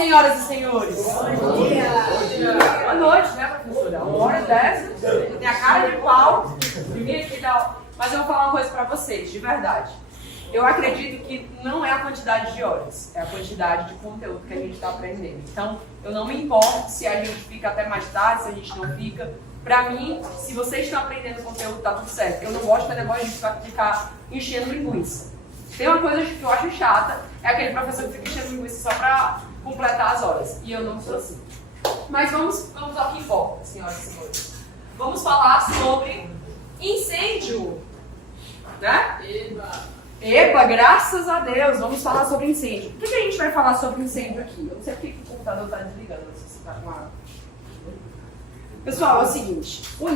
senhoras e senhores. Bom dia. Boa noite, né, professora? Uma hora dessa, tem a cara de pau de vir aqui dar. Mas eu vou falar uma coisa pra vocês, de verdade. Eu acredito que não é a quantidade de horas, é a quantidade de conteúdo que a gente está aprendendo. Então, eu não me importo se a gente fica até mais tarde, se a gente não fica. Pra mim, se vocês estão aprendendo conteúdo, tá tudo certo. Eu não gosto de negócio de ficar enchendo linguiça. Tem uma coisa que eu acho chata, é aquele professor que fica enchendo linguiça só pra completar as horas. E eu não sou assim. Mas vamos ao que importa, senhoras e senhores. Vamos falar sobre incêndio. Né? Epa, graças a Deus, vamos falar sobre incêndio. Por que a gente vai falar sobre incêndio aqui? Eu não sei porque o computador está desligando, não sei se está com a... Pessoal, é o seguinte, o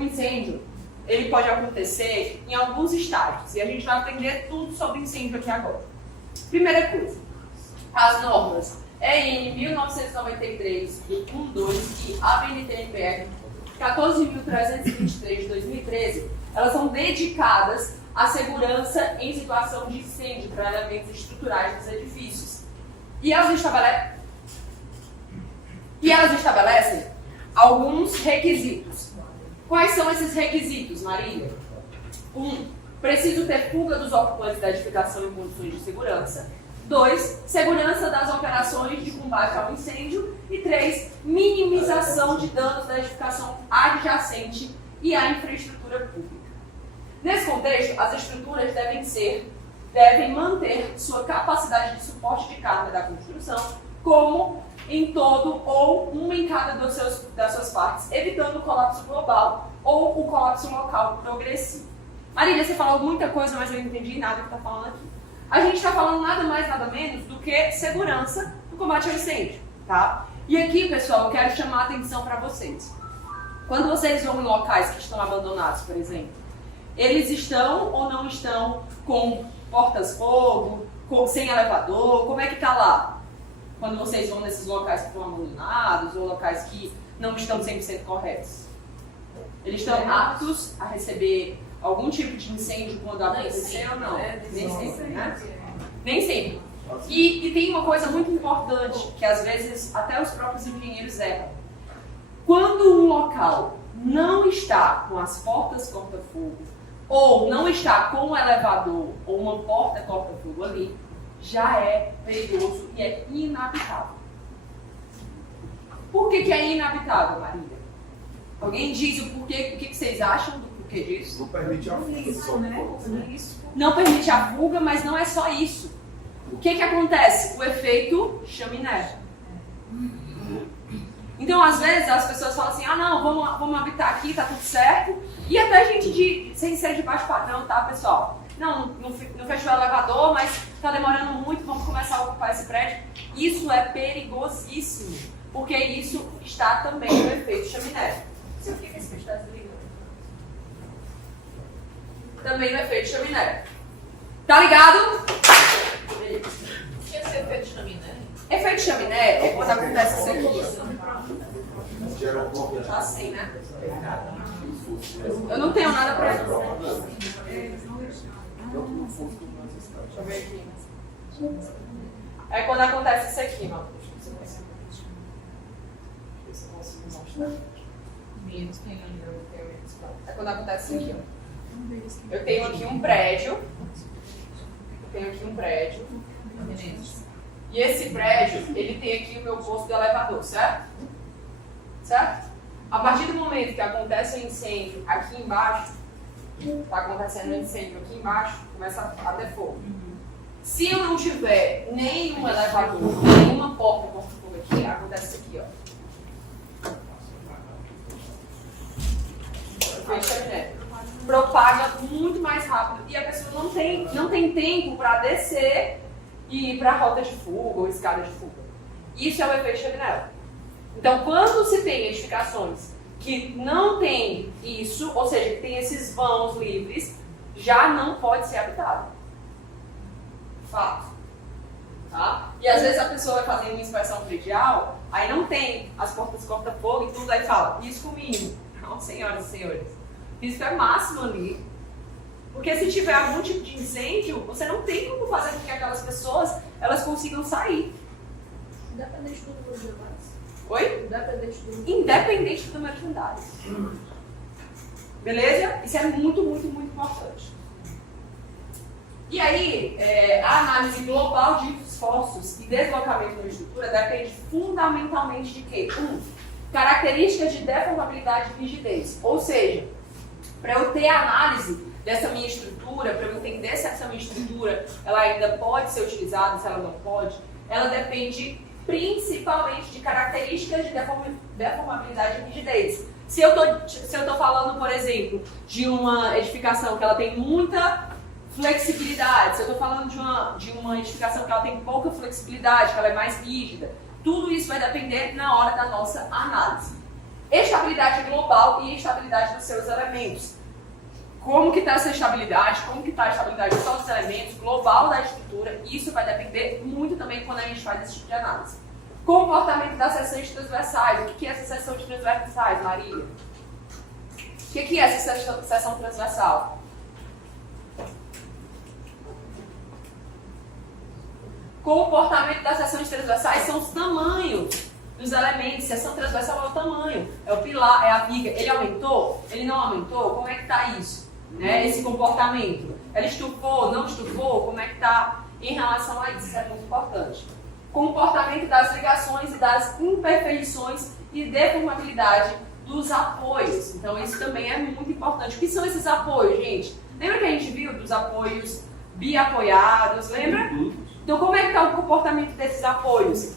incêndio, ele pode acontecer em alguns estágios, e a gente vai aprender tudo sobre incêndio aqui agora. Primeira coisa, as normas EN 1993, 12 e ABNT-NPR 14.323 de 2013, elas são dedicadas à segurança em situação de incêndio para elementos estruturais dos edifícios. E elas estabelecem alguns requisitos. Quais são esses requisitos, Marília? 1. Preciso ter fuga dos ocupantes da edificação em condições de segurança. 2. Segurança das operações de combate ao incêndio. E 3. Minimização de danos da edificação adjacente e à infraestrutura pública. Nesse contexto, as estruturas devem manter sua capacidade de suporte de carga da construção, como em todo ou uma em cada das suas partes, evitando o colapso global ou o colapso local progressivo. Marília, você falou muita coisa, mas eu não entendi nada que está falando aqui. A gente está falando nada mais, nada menos do que segurança no combate ao incêndio, tá? E aqui, pessoal, eu quero chamar a atenção para vocês. Quando vocês vão em locais que estão abandonados, por exemplo, eles estão ou não estão com portas-fogo, sem elevador? Como é que está lá? Quando vocês vão nesses locais que estão abandonados ou locais que não estão 100% corretos? Eles estão aptos a receber algum tipo de incêndio quando acontecer ou não? Nem sempre, né? Nem sempre. E tem uma coisa muito importante, que às vezes até os próprios engenheiros erram. Quando um local não está com as portas corta-fogo, ou não está com um elevador ou uma porta corta-fogo ali, já é perigoso e é inabitável. Por que é inabitável, Marília? Alguém diz o porquê? O que vocês acham do porquê disso? Não permite a fuga. Não permite a fuga, mas não é só isso. O que acontece? O efeito chaminé. Então, às vezes, as pessoas falam assim, não, vamos habitar aqui, tá tudo certo. E até gente sem ser de baixo padrão, tá, pessoal? Não fechou o elevador, mas tá demorando muito, vamos começar a ocupar esse prédio. Isso é perigosíssimo, porque isso está também no efeito chaminé. Você o que esse peixe está desligando? Também no efeito chaminé. Tá ligado? Beleza. O que é esse efeito chaminé? Efeito chaminé é quando acontece isso aqui. Tá assim, né? Eu não tenho nada pra isso. Deixa eu ver aqui. É quando acontece isso aqui, mano. Deixa eu ver se eu consigo mostrar. É quando acontece isso aqui, ó. Eu tenho aqui um prédio. E esse prédio, ele tem aqui o meu posto de elevador, certo? Certo? A partir do momento que acontece o incêndio aqui embaixo, está acontecendo um incêndio aqui embaixo, começa a ter fogo. Se eu não tiver nenhum elevador, nenhuma porta corta-fogo aqui, acontece isso aqui, ó. Propaga muito mais rápido e a pessoa não tem tempo para descer e ir para a rota de fuga ou escada de fuga. Isso é o efeito chaminé. Então, quando se tem edificações que não tem isso, ou seja, que tem esses vãos livres, já não pode ser habitado. Fato. Tá? E às vezes a pessoa vai fazer uma inspeção predial, aí não tem as portas corta-fogo e tudo, aí fala, risco mínimo. Não, senhoras e senhores. Risco é máximo ali. Porque se tiver algum tipo de incêndio, você não tem como fazer com que aquelas pessoas elas consigam sair. Independente do número de andares. Oi? Independente do número. Independente do número de andares. Beleza? Isso é muito, muito, muito importante. E aí, a análise global de esforços e deslocamento na estrutura depende fundamentalmente de quê? Características de deformabilidade e rigidez. Ou seja, para eu ter a análise dessa minha estrutura, para eu entender se essa minha estrutura ela ainda pode ser utilizada, se ela não pode, ela depende principalmente de características de deformabilidade e rigidez. Se eu tô falando, por exemplo, de uma edificação que ela tem muita flexibilidade, se eu estou falando de uma edificação que ela tem pouca flexibilidade, que ela é mais rígida, tudo isso vai depender na hora da nossa análise. Estabilidade global e estabilidade dos seus elementos. Como que está essa estabilidade, como que está a estabilidade só dos elementos, global da estrutura, isso vai depender muito também quando a gente faz esse tipo de análise. Comportamento das seções transversais. O que é essa seção de transversais, Maria? O que é essa seção transversal? Comportamento das seções transversais são os tamanhos dos elementos. Seção transversal é o tamanho, é o pilar, é a viga. Ele aumentou? Ele não aumentou? Como é que está isso? Esse comportamento. Ela estufou? Não estufou? Como é que está em relação a isso? Isso é muito importante. Comportamento das ligações e das imperfeições e deformabilidade dos apoios. Então isso também é muito importante. O que são esses apoios, gente? Lembra que a gente viu dos apoios biapoiados? Lembra? Então como é que está o comportamento desses apoios?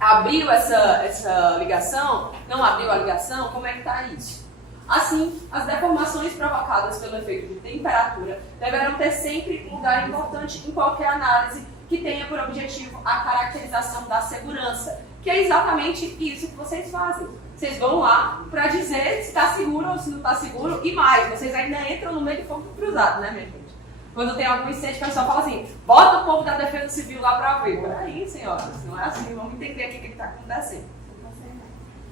Abriu essa ligação? Não abriu a ligação? Como é que está isso? Assim, as deformações provocadas pelo efeito de temperatura deverão ter sempre um lugar importante em qualquer análise que tenha por objetivo a caracterização da segurança, que é exatamente isso que vocês fazem. Vocês vão lá para dizer se está seguro ou se não está seguro, e mais, vocês ainda entram no meio do fogo cruzado, né, minha gente? Quando tem algum incêndio, o pessoal fala assim, bota o povo da Defesa Civil lá para ver. Peraí, senhoras, não é assim, vamos entender aqui o que está acontecendo.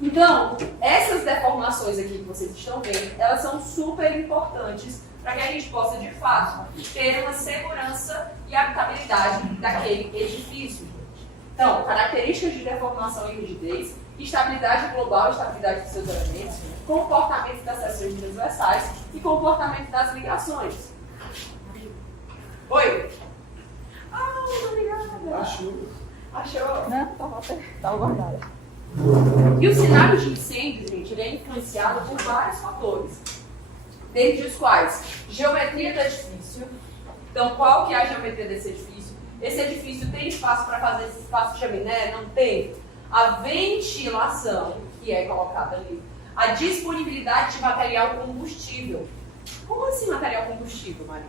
Então, essas deformações aqui que vocês estão vendo, elas são super importantes para que a gente possa, de fato, ter uma segurança e habitabilidade daquele edifício. Então, características de deformação e rigidez, estabilidade global, estabilidade dos seus elementos, comportamento das seções transversais e comportamento das ligações. Oi? Obrigada. Achou? Não, estava guardada. E o cenário de incêndio, gente, ele é influenciado por vários fatores. Dentre os quais, geometria do edifício. Então, qual que é a geometria desse edifício? Esse edifício tem espaço para fazer esse espaço de chaminé? Não tem. A ventilação, que é colocada ali. A disponibilidade de material combustível. Como assim material combustível, Maria?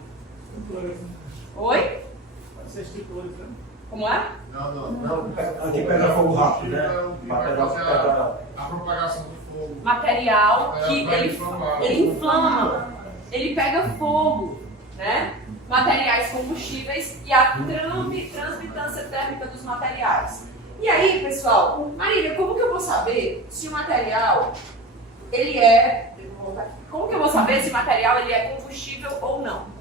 Oi? Pode ser estrutores, né? Como é? Não. Aqui pega fogo rápido, né? A propagação do fogo. Material que ele inflama, ele pega fogo, né? Materiais combustíveis e a transmitância térmica dos materiais. E aí, pessoal, Marília, como que eu vou saber se o material ele é... Como que eu vou saber se o material ele é combustível ou não?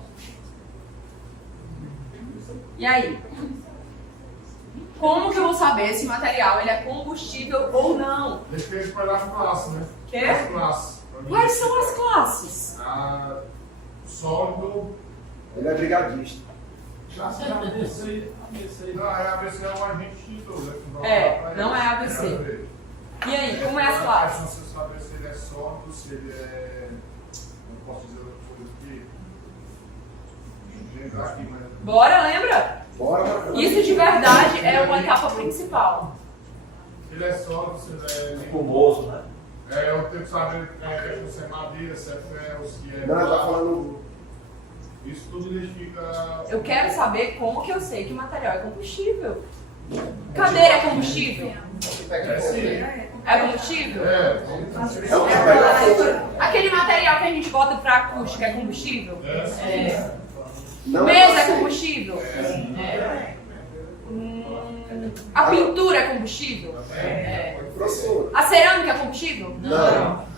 E aí? Como que eu vou saber se o material ele é combustível ou não? Depende das classes, né? Quê? As classes. Quais são as classes? Sólido. Ele é brigadista. Classe ABC. Não, ABC é um agente extintor, né? Não é ABC. E aí, como é as classes? Não sei saber se ele é sólido, se ele é... Não posso dizer outra coisa aqui. Lembrar aqui, mas... Bora, lembra? Bora. Isso de verdade é uma etapa principal. Ele é sólido, se ele é... Fumoso, né? Eu tenho que saber se é madeira, se é ferro, se é... Não, tá falando... Isso tudo identifica... Eu quero saber como que eu sei que o material é combustível. Cadeira é combustível? É sim. É combustível? É. É o que pega fogo. Aquele material que a gente bota para acústica é combustível? Não Mesa é pra ser. combustível? A pintura é combustível? Professor. A cerâmica é combustível? Não.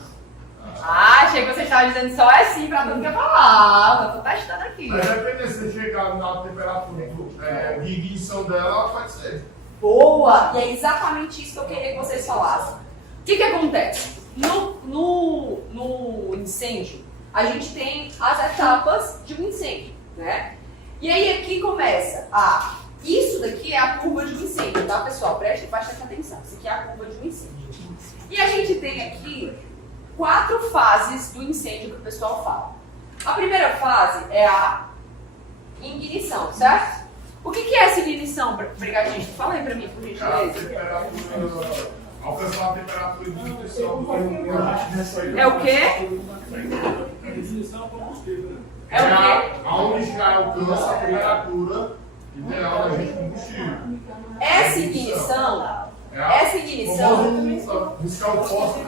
Achei que você estava dizendo só assim para tudo que é palavra. Tô testando aqui. Mas depende se você chegar na temperatura a ignição dela pode ser. Boa! E é exatamente isso que eu queria que vocês falassem. O que acontece? No incêndio, a gente tem as etapas de um incêndio, né? E aí aqui começa isso daqui é a curva de um incêndio, tá, pessoal? Prestem bastante atenção. Isso aqui é a curva de um incêndio. E a gente tem aqui 4 fases do incêndio que o pessoal fala. A primeira fase é a ignição, certo? O que é essa ignição, brigadista? Fala aí pra mim, por gentileza. Alcançar a temperatura de ignição. É o quê? É o quê? Aonde já alcança a temperatura ideal da gente combustível. Essa ignição, Buscar o fósforo.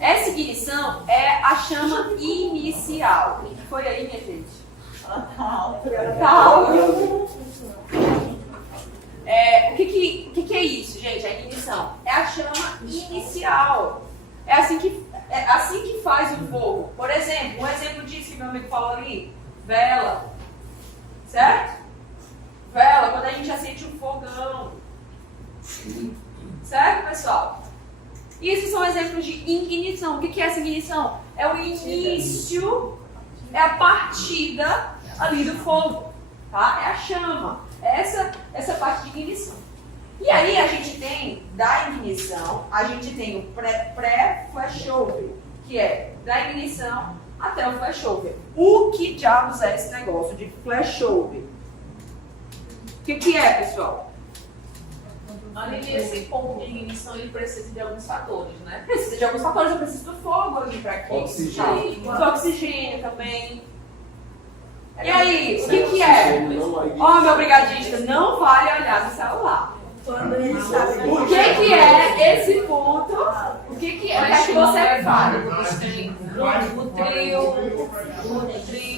essa ignição é a chama inicial. O que foi aí, minha gente? O que é isso, gente? A ignição é a chama inicial. É assim que faz o fogo. Por exemplo, um exemplo disso que meu amigo falou ali, vela. Certo? Vela, quando a gente acende um fogão. Certo, pessoal? Isso são exemplos de ignição. O que é essa ignição? É o início, é a partida ali do fogo, tá? É a chama. É essa parte de ignição. E aí a gente tem, da ignição, a gente tem o pré-flashover, que é da ignição até o flashover. O que diabos é esse negócio de flashover? O que é, pessoal? Esse ponto de ignição ele precisa de alguns fatores, né? Precisa de alguns fatores. Eu preciso do fogo ali para aqui. Oxigênio. Do oxigênio também. E aí, o que é? Ó, meu brigadista, não vale olhar no celular. O que é esse ponto? O que é? O que você fala? O trio.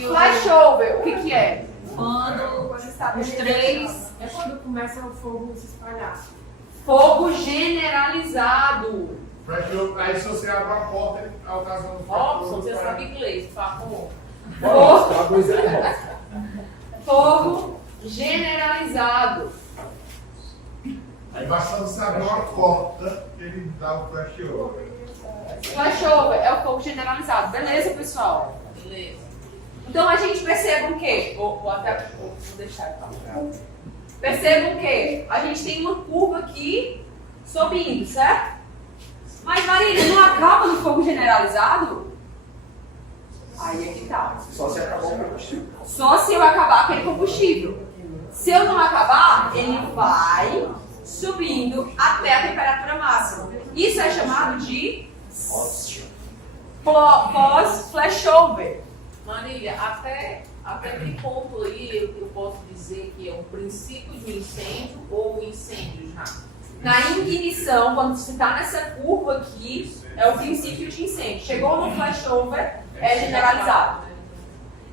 Flashover, o que é? Quando os 3 é quando começa o fogo se espalhar. Fogo generalizado. Aí se você abre a porta, ele está ocasionando Robson, você sabe inglês, por favor. Fogo generalizado. Aí bastando você abrir uma porta, ele dá o flashover. Flashover é o fogo generalizado. Beleza, pessoal? Beleza. Então a gente percebe o quê? Vou deixar então. Percebam que a gente tem uma curva aqui subindo, certo? Mas Marília, não acaba no fogo generalizado? Aí é que tá. Só se acabar o combustível. Só se eu acabar aquele combustível. Se eu não acabar, ele vai subindo até a temperatura máxima. Isso é chamado de pós-flashover. Marília, até que ponto aí eu posso dizer que é um princípio de um incêndio ou um incêndio já? Na ignição, quando você está nessa curva aqui, é o princípio de incêndio. Chegou no flashover, é generalizado.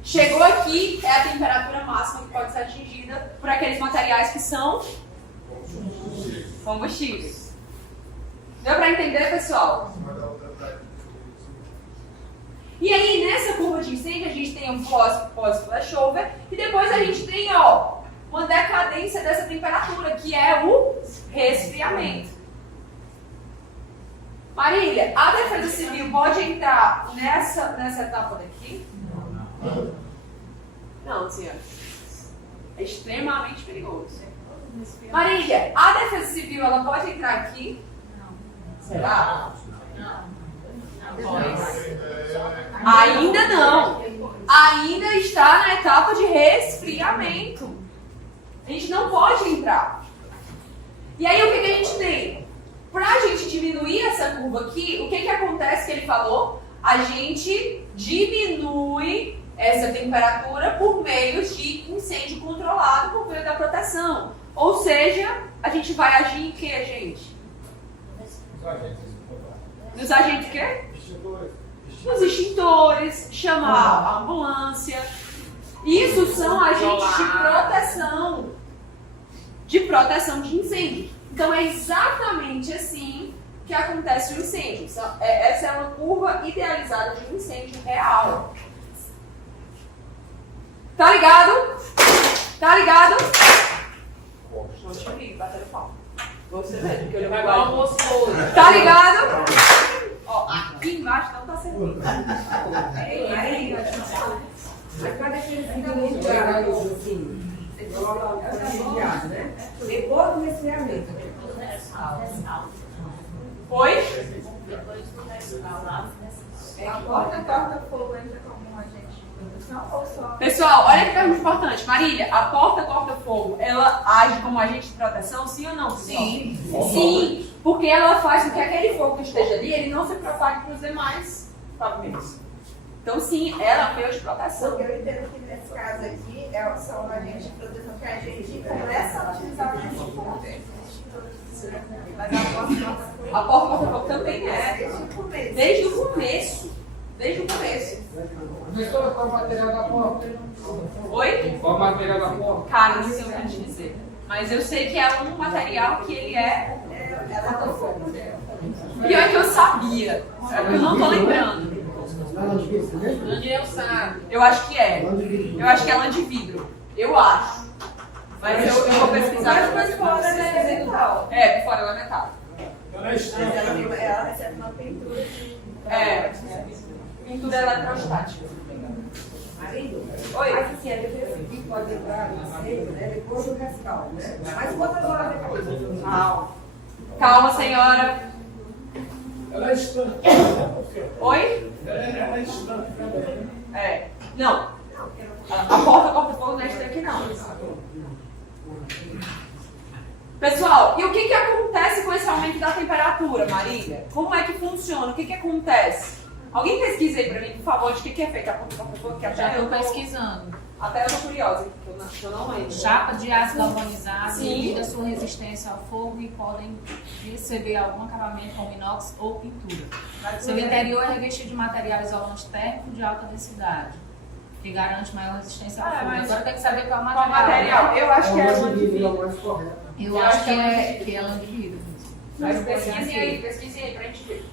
Chegou aqui, é a temperatura máxima que pode ser atingida por aqueles materiais que são combustíveis. Deu para entender, pessoal? E aí, nessa curva de incêndio, a gente tem um pós-flashover e depois a gente tem, uma decadência dessa temperatura, que é o resfriamento. Marília, a Defesa Civil pode entrar nessa etapa daqui? Não, senhora. É extremamente perigoso. Marília, a Defesa Civil ela pode entrar aqui? Não. Será? Ainda não. Ainda está na etapa de resfriamento. A gente não pode entrar. E aí o que a gente tem? Para a gente diminuir essa curva aqui, o que acontece que ele falou? A gente diminui essa temperatura por meio de incêndio controlado, por meio da proteção. Ou seja, a gente vai agir em que, gente? Nos agentes quê? Nos extintores, chamar a ambulância. Isso são agentes de proteção de incêndio. Então é exatamente assim que acontece o incêndio. Essa é uma curva idealizada de um incêndio real. Tá ligado? Tá ligado? Não te ligo, batendo palma. Você mesmo, porque eu já Vai vou pro almoço hoje. Tá ligado? Ó, aqui embaixo não tá servindo. Depois do resfriamento. Foi? A porta corta fogo entra como um agente de produção ou só? Pessoal, olha que pergunta importante. Marília, a porta corta-fogo, ela age como agente de proteção, sim ou não? Pessoal? Sim. Sim, porque ela faz com que aquele fogo que esteja ali, ele não se propague para os demais pavimentos. Então, sim, ela é um meio de proteção. Porque eu entendo que nesse caso aqui são agentes de proteção que a gente começa a utilizar o agente de proteção. Mas A porta corta-fogo também é. desde o começo. Desde o começo. Desde o começo. Professora, qual é o material da porta? Oi? Qual é o material da porta? Cara, não sei o que te dizer. Mas eu sei que é um material que ele é... Ela tá fogo. Pior que eu sabia. Só que eu não tô lembrando. Daniel sabe. Eu acho que é. Eu acho que é lã de vidro. Eu acho. Mas eu vou pesquisar. Mas fora é metal. É, por fora ela é metal. Mas ela recebe uma pintura de... É. Pintura eletrostática. Marido? Oi. Aqui sim, a defesa que pode entrar no seio, né? Depois do rescaldo, né? Mas quantas horas depois? Calma. Calma, senhora. Ela é estante. Oi? Ela é estante também. É. Não. A porta corta-fogo não é isso daqui, não. Pessoal, e o que acontece com esse aumento da temperatura, Marília? Como é que funciona? O que acontece? Alguém pesquisa aí pra mim, por favor, de que é feita a porta corta-fogo? Que Já até estou pesquisando. Até eu tô curiosa, que eu não lembro. Chapa de aço galvanizado Sim. devido à sua resistência ao fogo e podem receber algum acabamento como inox ou pintura. Seu interior é revestido de material isolante térmico de alta densidade, que garante maior resistência ao fogo. mas Agora tem que saber qual Qual material. material? Eu acho que é lã de vidro. mais correto. Eu acho que é lã de vidro. Mas pesquisem aí pra gente ver.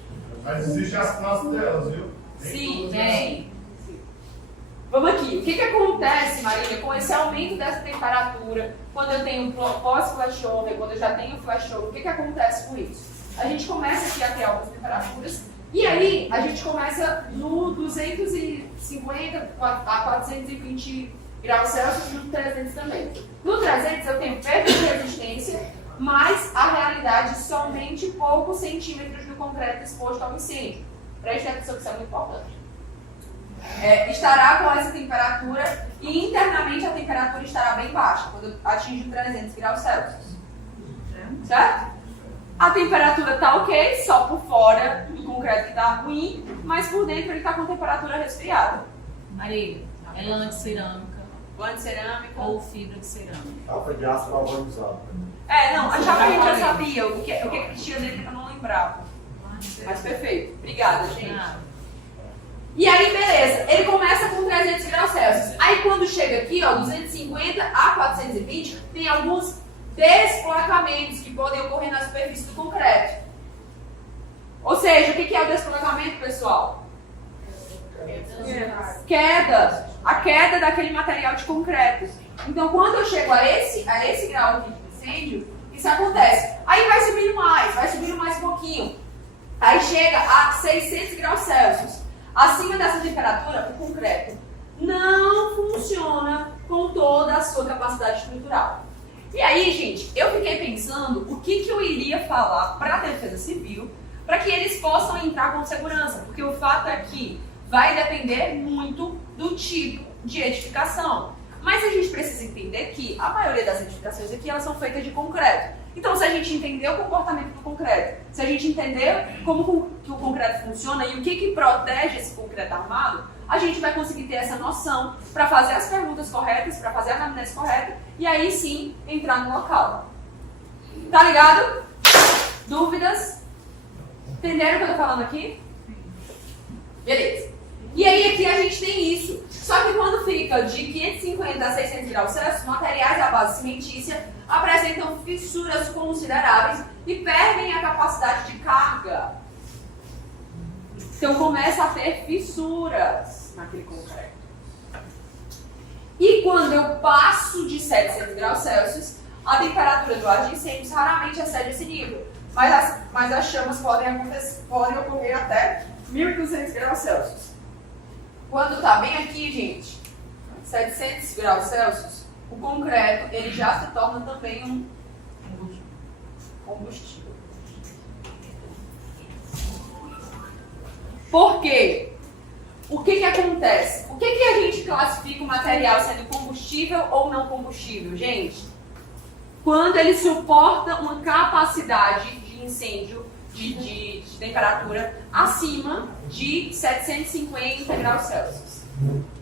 Mas existe as classes delas, viu? Sim, Tem. Vamos aqui. O que acontece, Marília, com esse aumento dessa temperatura, quando eu tenho pós-flashover, quando eu já tenho flashover, o que acontece com isso? A gente começa aqui a ter altas temperaturas, e aí a gente começa no 250 a 420 graus Celsius, no 300 também. No 300 eu tenho perda de resistência, mas a realidade somente poucos centímetros do concreto exposto ao incêndio. Preste atenção que isso é muito importante. Estará com essa temperatura e internamente a temperatura estará bem baixa, quando atinge 300 graus Celsius. Certo? A temperatura está ok, só por fora do concreto que está ruim, mas por dentro ele está com temperatura resfriada. Maria, é lã de cerâmica Lã de cerâmica. ou fibra de cerâmica. Chapa de aço galvanizado. Não, a chapa a gente já sabia o que tinha dentro que eu não lembrava. Mas perfeito. Obrigada, gente. E aí, beleza, ele começa com 300 graus Celsius. Aí quando chega aqui, ó, 250 a 420, tem alguns desplacamentos que podem ocorrer na superfície do concreto. Ou seja, o que é o desplacamento, pessoal? Queda. A queda daquele material de concreto. Então, quando eu chego a esse grau aqui de incêndio, isso acontece. Aí vai subindo mais um pouquinho. Aí chega a 600 graus Celsius. Acima dessa temperatura, o concreto não funciona com toda a sua capacidade estrutural. E aí, gente, eu fiquei pensando o que eu iria falar para a Defesa Civil para que eles possam entrar com segurança. Porque o fato é que vai depender muito do tipo de edificação. Mas a gente precisa entender que a maioria das edificações aqui elas são feitas de concreto. Então, se a gente entender o comportamento do concreto, se a gente entender como que o concreto funciona e o que protege esse concreto armado, a gente vai conseguir ter essa noção para fazer as perguntas corretas, para fazer a anamnese correta e aí sim entrar no local. Tá ligado? Dúvidas? Entenderam o que eu tô falando aqui? Beleza. E aí aqui a gente tem isso. Só que quando fica de 550 a 600 graus Celsius, materiais à base cimentícia apresentam fissuras consideráveis e perdem a capacidade de carga. Então começa a ter fissuras naquele concreto. E quando eu passo de 700 graus Celsius, a temperatura do ar de incêndios raramente excede esse nível. Mas as chamas podem ocorrer até 1.200 graus Celsius. Quando está bem aqui, gente, 700 graus Celsius, o concreto ele já se torna também um combustível. Por quê? O que acontece? O que a gente classifica o material sendo combustível ou não combustível, gente? Quando ele suporta uma capacidade de incêndio de temperatura acima de 750 graus Celsius.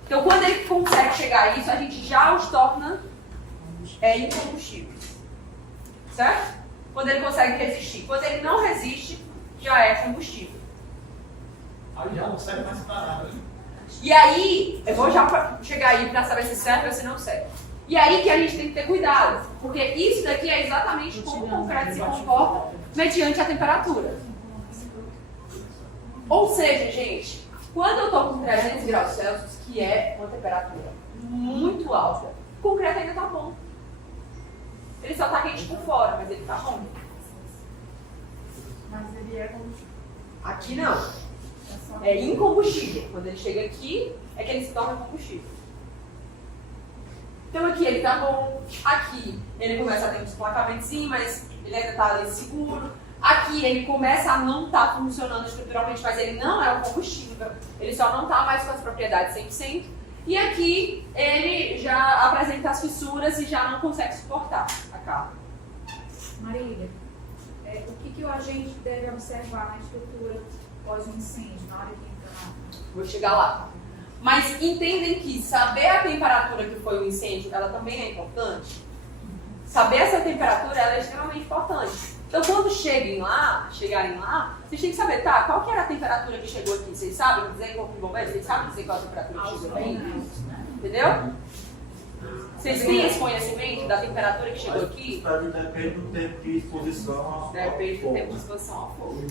Então, quando ele consegue chegar a isso, a gente já os torna incombustíveis. Certo? Quando ele consegue resistir. Quando ele não resiste, já é combustível. Aí já não serve mais para nada, né? E aí, eu vou já chegar aí para saber se serve ou se não serve. E aí que a gente tem que ter cuidado, porque isso daqui é exatamente como o concreto se comporta mediante a temperatura. Ou seja, gente, quando eu estou com 300 graus Celsius, que é uma temperatura muito alta, o concreto ainda está bom. Ele só está quente por fora, mas ele está bom. Mas ele é combustível. Aqui não. É incombustível. Quando ele chega aqui, é que ele se torna combustível. Então aqui ele tá bom, aqui ele começa a ter um desplacamento sim, mas ele ainda tá ali seguro. Aqui ele começa a não estar funcionando estruturalmente, mas ele não é um combustível. Ele só não está mais com as propriedades 100%. E aqui ele já apresenta as fissuras e já não consegue suportar a carga. Marília, o que o agente deve observar na estrutura pós um incêndio, na hora que entra? Vou chegar lá. Mas entendem que saber a temperatura que foi o incêndio, ela também é importante? Saber essa temperatura, ela é extremamente importante. Então, quando chegarem lá, vocês têm que saber, tá, qual que era a temperatura que chegou aqui? Vocês sabem dizer, Corpo de Bombeiros? Vocês sabem dizer qual a temperatura que chegou aqui? Entendeu? Vocês têm esse conhecimento da temperatura que chegou aqui? Depende do tempo de exposição. Depende do tempo de exposição ao fogo.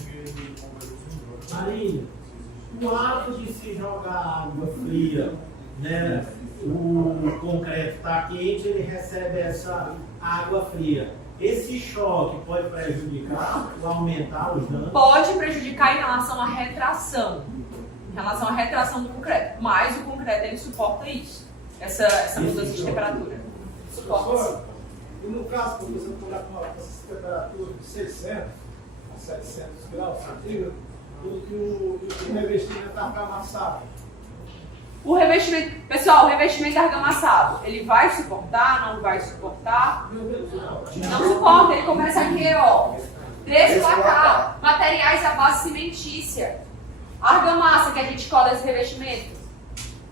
Aí, o ato de se jogar água fria, né? O concreto está quente, ele recebe essa água fria. Esse choque pode prejudicar ou aumentar os danos? Pode prejudicar em relação à retração. Em relação à retração do concreto. Mas o concreto, ele suporta isso. Essa mudança de temperatura. Suporta sim. E no caso, quando você pular com essa temperatura de 600 a 700 graus, você que o revestimento está amassado. O revestimento, pessoal, o revestimento argamassado, ele vai suportar, não vai suportar? Não suporta, ele começa aqui, ó, desplacar materiais à base cimentícia. A argamassa que a gente cola esse revestimento,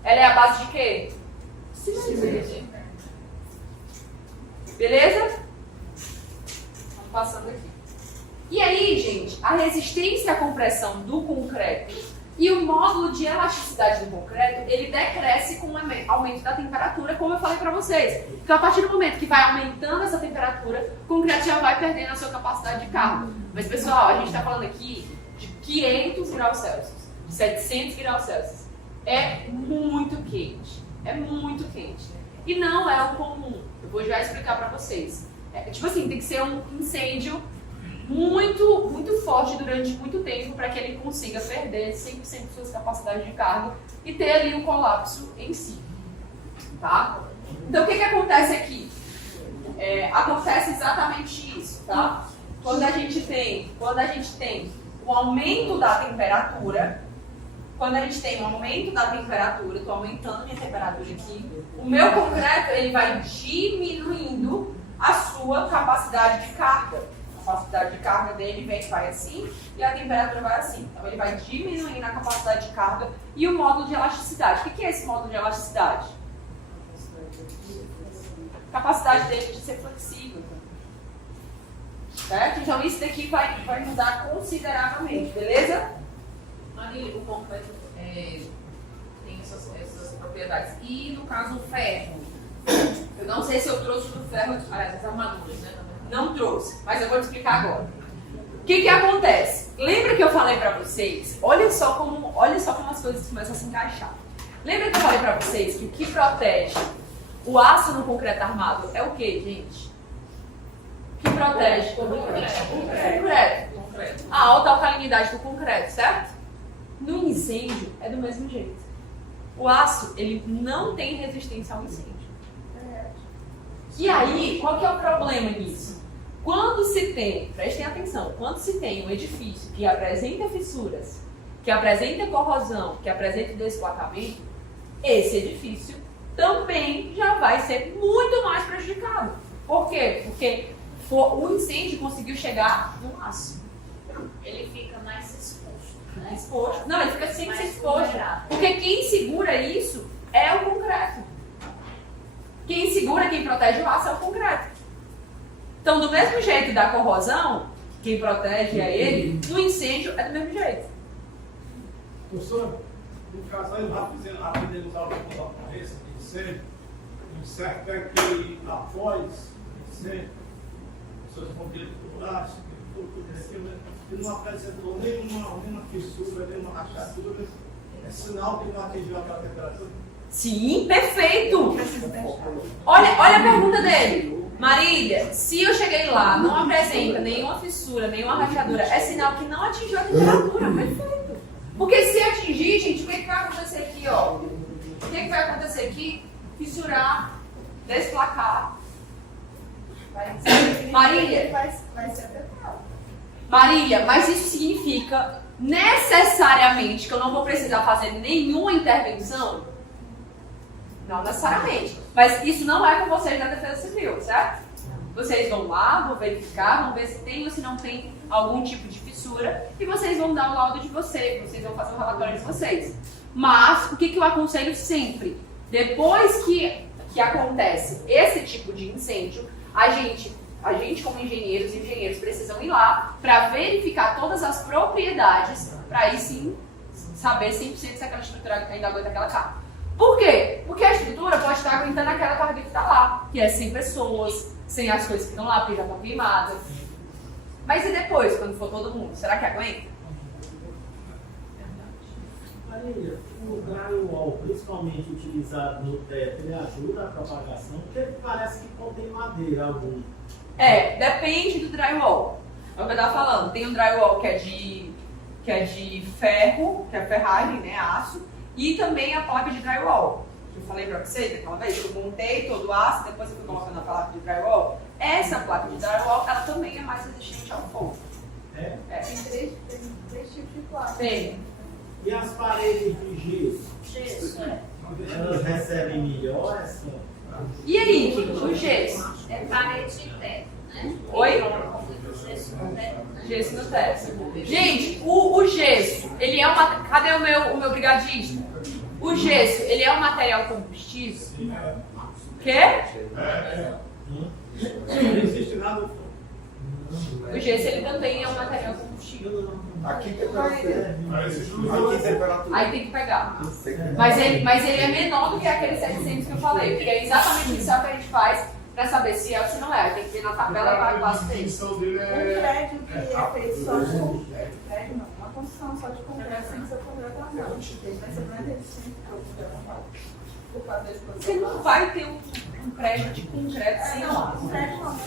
ela é a base de quê? Cimento. Beleza? Vamos passando aqui. E aí, gente, a resistência à compressão do concreto e o módulo de elasticidade do concreto, ele decresce com o aumento da temperatura, como eu falei para vocês. Então, a partir do momento que vai aumentando essa temperatura, o concreto já vai perdendo a sua capacidade de carga. Mas, pessoal, a gente está falando aqui de 500 graus Celsius, de 700 graus Celsius. É muito quente. É muito quente. E não é o comum. Eu vou já explicar para vocês. Tipo assim, tem que ser um incêndio muito, muito forte durante muito tempo para que ele consiga perder 100% de suas capacidades de carga e ter ali um colapso em si, tá? Então, o que acontece aqui? Acontece exatamente isso, tá? Quando a gente tem o aumento da temperatura, estou aumentando minha temperatura aqui, o meu concreto ele vai diminuindo a sua capacidade de carga. A capacidade de carga dele vai assim e a temperatura vai assim. Então ele vai diminuindo a capacidade de carga e o módulo de elasticidade. O que é esse módulo de elasticidade? Capacidade dele de ser flexível. Certo? Então isso daqui vai mudar consideravelmente, beleza? Ali o concreto tem essas propriedades. E no caso o ferro? Eu não sei se eu trouxe do ferro, as armaduras, né? Não trouxe, mas eu vou te explicar agora. O que acontece? Lembra que eu falei pra vocês? Olha só como as coisas começam a se encaixar. Lembra que eu falei pra vocês que o que protege O aço no concreto armado é o que, gente? Que protege? O concreto. A alta alcalinidade do concreto, certo? No incêndio é do mesmo jeito. O aço, ele não tem resistência ao incêndio. E aí, qual que é o problema nisso? Quando se tem, prestem atenção, quando se tem um edifício que apresenta fissuras, que apresenta corrosão, que apresenta desplacamento, esse edifício também já vai ser muito mais prejudicado. Por quê? Porque o incêndio conseguiu chegar no aço. Ele fica mais exposto. Exposto. Não, ele fica sempre exposto. Porque quem segura isso é o concreto. Quem segura, quem protege o aço é o concreto. Então, do mesmo jeito da corrosão, quem protege é ele, no incêndio é do mesmo jeito. Professor, no caso aí, rapidinho usar o da ocorrência de incêndio, um certo é que após o incêndio, as pessoas vão ter buraco, tudo aquilo, e não apresentou nenhuma fissura, nenhuma rachadura, é sinal que não atingiu aquela temperatura. Sim, perfeito! Olha a pergunta dele. Marília, se eu cheguei lá, não apresenta nenhuma fissura, nenhuma rachadura, é sinal que não atingiu a temperatura. Perfeito. Porque se atingir, gente, o que vai acontecer aqui, ó? O que vai acontecer aqui? Fissurar, desplacar. Marília, Vai ser afetado. Marília, mas isso significa necessariamente que eu não vou precisar fazer nenhuma intervenção? Não necessariamente. Mas isso não é com vocês da Defesa Civil, certo? Vocês vão lá, vão verificar, vão ver se tem ou se não tem algum tipo de fissura e vocês vão dar o laudo de vocês, vocês vão fazer o relatório de vocês. Mas, o que eu aconselho sempre? Depois que acontece esse tipo de incêndio, a gente como engenheiros precisam ir lá para verificar todas as propriedades para aí sim saber 100% se aquela estrutura ainda aguenta aquela carga. Por quê? Porque a estrutura pode estar aguentando aquela carga que está lá, que é sem pessoas, sem as coisas que estão lá, porque já estão queimadas. Mas e depois, quando for todo mundo? Será que aguenta? Marília, o drywall, principalmente utilizado no teto, ele ajuda a propagação, porque ele parece que contém madeira algum. Depende do drywall. É o que eu estava falando. Tem um drywall que é de ferro, que é ferragem, né, aço, e também a placa de drywall. Eu falei pra vocês daquela vez, eu montei todo o aço, depois eu fui colocando a placa de drywall. Essa placa de drywall, ela também é mais resistente ao fogo. Tem três tipos de placa. Tem. E as paredes de gesso? Gesso, Elas recebem melhor essa? E aí, o gesso? é parede de teto, né? Oi? Gesso no teto, né? Gesso no teto. Gente, o gesso, ele é uma... Cadê o meu brigadista? O gesso, ele é um material combustível? Quê? Não existe nada. O gesso, ele também é um material combustível. Aqui temperatura. Aí tem que pegar. Mas ele é menor do que aqueles 700 que eu falei. Porque é exatamente isso que a gente faz para saber se é ou se não é. Aí tem que ver na tabela para a classe dele. Um prédio que é feito só de concreto, prédio não, uma construção só de concreto sem ser concreto armado. Mas você não é resistente ao concreto armado. Por causa da exposição. Você não vai ter um prédio de concreto sem Não, aço. um prédio não,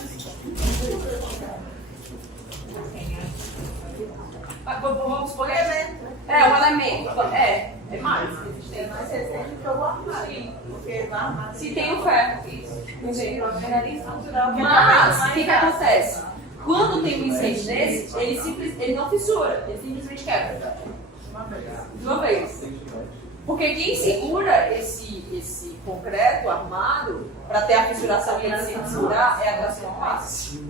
Vamos supor que elemento. um elemento. É mais É resistente. mais resistente que o armário. Sim. Porque o armário. Se tem o ferro. Isso. Estrutural que Mas, o que acontece? Quando tem um incêndio desse, ele não fissura, ele simplesmente quebra. De uma vez. Porque quem segura esse concreto armado, para ter a fissuração e ele se fissurar, é a transformação.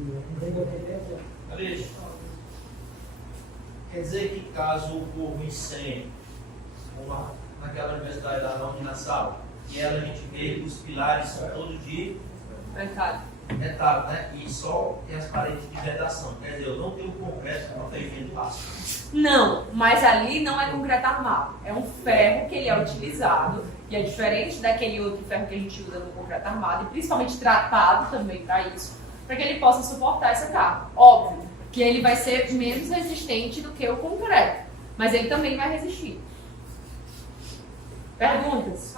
Aleixo, quer dizer que caso ocorra um incêndio, como naquela universidade lá na Uninasal, e ela a gente vê que os pilares são todos de metal, né? E só tem as paredes de vedação. Quer dizer, eu não tenho concreto para proteger do aço. Não, mas ali não é concreto armado. É um ferro que ele é utilizado, e é diferente daquele outro ferro que a gente usa no concreto armado, e principalmente tratado também para isso, para que ele possa suportar essa carga. Óbvio que ele vai ser menos resistente do que o concreto, mas ele também vai resistir. Perguntas?